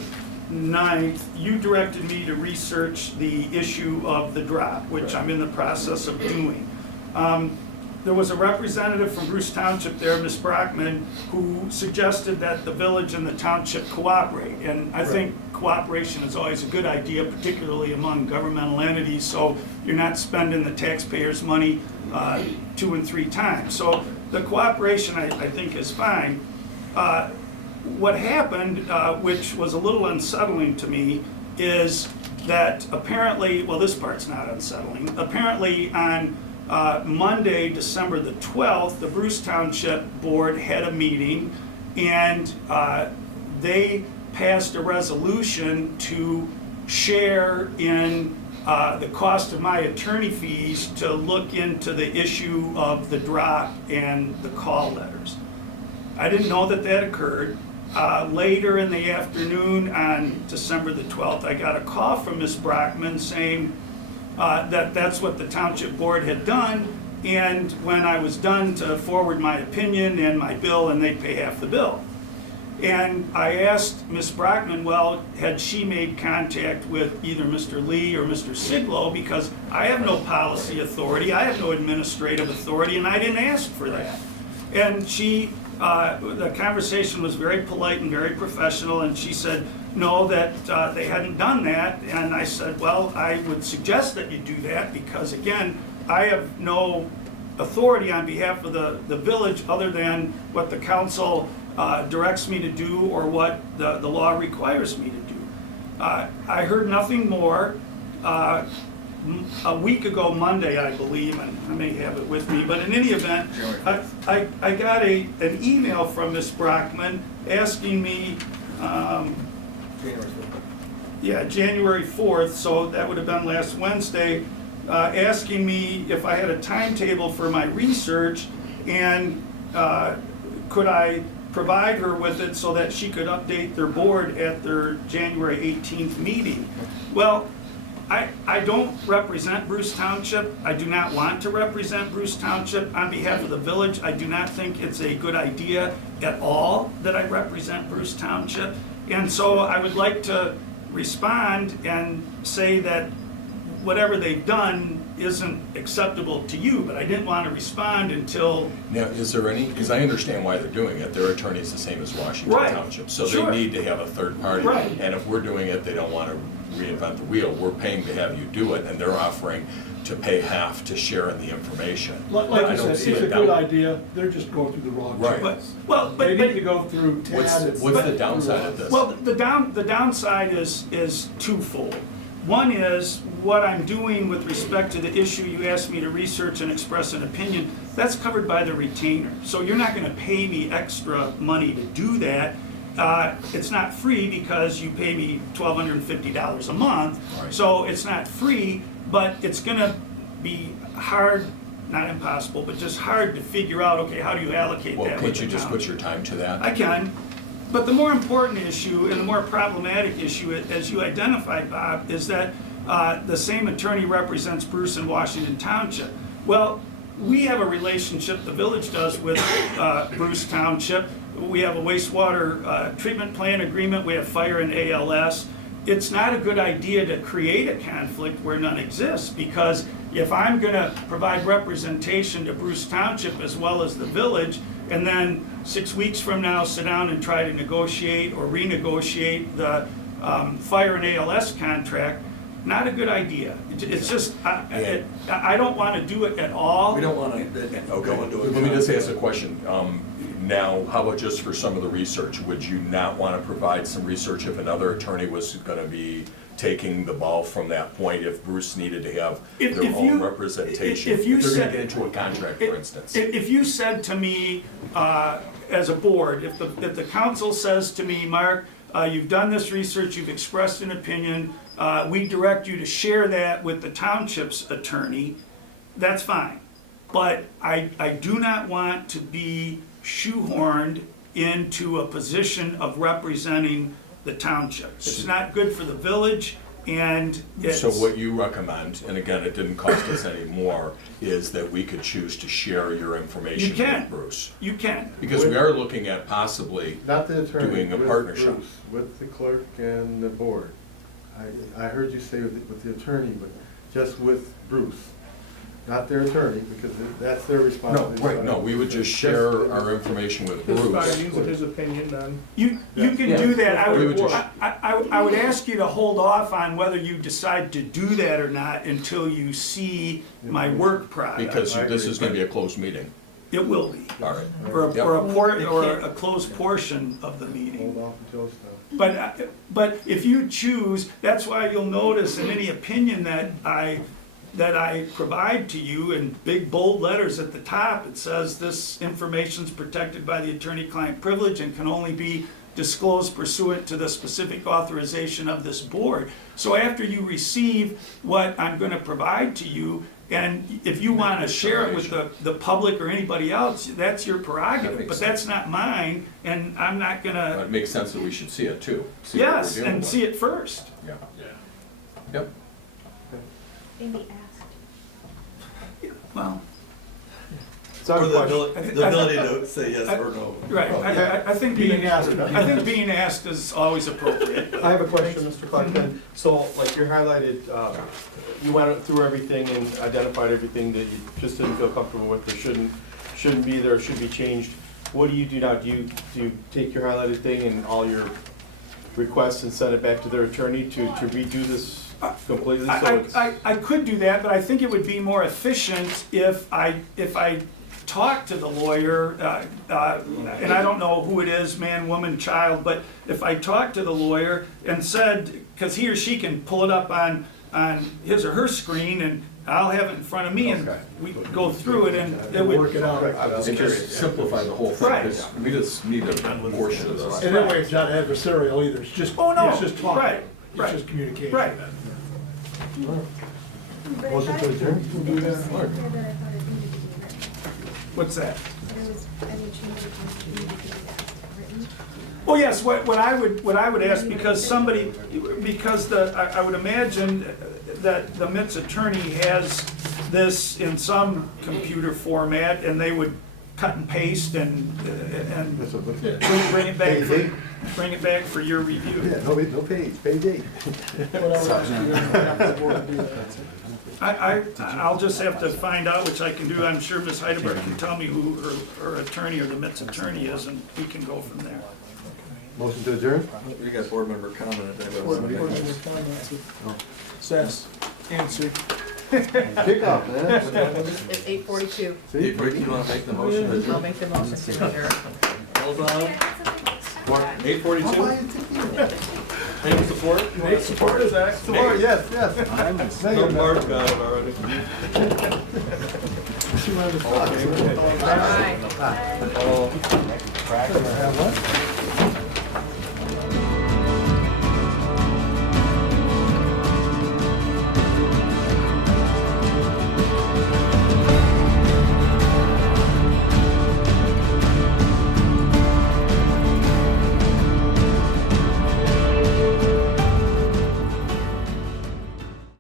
9th, you directed me to research the issue of the drop, which I'm in the process of doing. There was a representative from Bruce Township there, Ms. Brockman, who suggested that the village and the township cooperate. And I think cooperation is always a good idea, particularly among governmental entities, so you're not spending the taxpayers' money 2 and 3 times. So the cooperation, I think, is fine. What happened, which was a little unsettling to me, is that apparently, well, this part's not unsettling, apparently on Monday, December the 12th, the Bruce Township Board had a meeting, and they passed a resolution to share in the cost of my attorney fees to look into the issue of the drop and the call letters. I didn't know that that occurred. Later in the afternoon on December the 12th, I got a call from Ms. Brockman saying that that's what the Township Board had done, and when I was done to forward my opinion and my bill, and they'd pay half the bill. And I asked Ms. Brockman, well, had she made contact with either Mr. Lee or Mr. Siglo, because I have no policy authority, I have no administrative authority, and I didn't ask for that. And she, the conversation was very polite and very professional, and she said, no, that they hadn't done that. And I said, well, I would suggest that you do that, because again, I have no authority on behalf of the village other than what the council directs me to do or what the law requires me to do. I heard nothing more. A week ago Monday, I believe, and I may have it with me, but in any event, I got an email from Ms. Brockman asking me, January 4th, so that would have been last Wednesday, asking me if I had a timetable for my research, and could I provide her with it so that she could update their board at their January 18th meeting. Well, I don't represent Bruce Township. I do not want to represent Bruce Township on behalf of the village. I do not think it's a good idea at all that I represent Bruce Township. And so I would like to respond and say that whatever they've done isn't acceptable to you, but I didn't want to respond until... Now, is there any, because I understand why they're doing it, their attorney's the same as Washington Township, so they need to have a third party. Right. And if we're doing it, they don't want to reinvent the wheel. We're paying to have you do it, and they're offering to pay half to share in the information. Like I you don't said, see it's a it good that- idea, they're just going through the wrong Right. channels. But They need to go through TAD. What's the downside of this? Well, the downside is twofold. One is what I'm doing with respect to the issue you asked me to research and express an opinion, that's covered by the retainer. So you're not going to pay me extra money to do that. It's not free because you pay me $1,250 a month. Right. So it's not free, but it's going to be hard, not impossible, but just hard to figure out, okay, how do you allocate Well, that with can't the you just town? put your time to that? I can, but the more important issue and the more problematic issue, as you identified, Bob, is that the same attorney represents Bruce and Washington Township. Well, we have a relationship, the village does, with Bruce Township. We have a wastewater treatment plan agreement, we have fire and ALS. It's not a good idea to create a conflict where none exists, because if I'm gonna provide representation to Bruce Township as well as the village, and then 6 weeks from now sit down and try to negotiate or renegotiate the fire and ALS contract, not a good idea. It's just, I don't want to do it at all. We don't want to go into it. Let me just ask a question. Now, how about just for some of the research? Would you not want to provide some research if another attorney was going to be taking the ball from that point if Bruce needed to have If their own you- representation. if you they're said- gonna get into a contract, for instance. If you said to me, as a board, if the council says to me, Mark, you've done this research, you've expressed an opinion, we direct you to share that with the township's attorney, that's fine. But I do not want to be shoehorned into a position of representing the township. It's not good for the village, and it's... So what you recommend, and again, it didn't cost us any more, is that we could choose to share your information You can. with Bruce. You can. Because we are looking at possibly Not the attorney, doing a with partnership. Bruce, with the clerk and the board. I heard you say with the attorney, but just with Bruce, not their attorney, because that's their No, responsibility. right, no, we would just share our information with His Bruce. findings and his opinion then. You can do that. I We would, would just- I would ask you to hold off on whether you decide to do that or not until you see my work product. Because this is gonna be a closed meeting. It will be, All right. or a closed portion of the meeting. Hold off until it's done. But if you choose, that's why you'll notice in any opinion that I provide to you in big bold letters at the top, it says this information is protected by the attorney-client privilege and can only be disclosed pursuant to the specific authorization of this board. So after you receive what I'm gonna provide to you, and if you wanna share it with the public or anybody else, that's your prerogative, but that's not mine, and I'm not gonna, It makes sense that we should see it too. See what we're yes, dealing and with. see it first. Yeah. Yep. Amy asked. Well, For the ability to say yes or no. right, I think being asked is always appropriate. I have a question, Mr. Clark, then. So, like, you highlighted, you went through everything and identified everything that you just didn't feel comfortable with, or shouldn't be there, should be changed. What do you do now? Do you take your highlighted thing and all your requests and send it back to their attorney to redo this completely? So it's... I could do that, but I think it would be more efficient if I talk to the lawyer, and I don't know who it is, man, woman, child, but if I talk to the lawyer and said, because he or she can pull it up on his or her screen, and I'll have it in front of me, and we go through it, and it would... Work it out. And just simplify the whole thing, Right. because we just need a portion of this. And that way it's not adversarial either, it's just, Oh, no, it's just talk. right, It's right, just communication. right. Motion to adjourn? What's that? Oh, yes, what I would ask, because I would imagine that the MIT's attorney has this in some computer format, and they would cut and paste and bring it back for your review. Yeah, no page 8. I'll just have to find out, which I can do. I'm sure Ms. Heidelberg can tell me who her attorney or the MIT's attorney is, and we can go from there. Motion to adjourn? We got board member comment. if anybody Board wants to make member this. comments. Says, answer. Kick off, man. It's 8:42. Hey, Rick, you wanna make the motion? I'll make the motion, Eric. Hold on. 8:42? Any support? Nate, support his act. Support, yes. No, Mark got it already. She wanted to talk. Aye. Have what?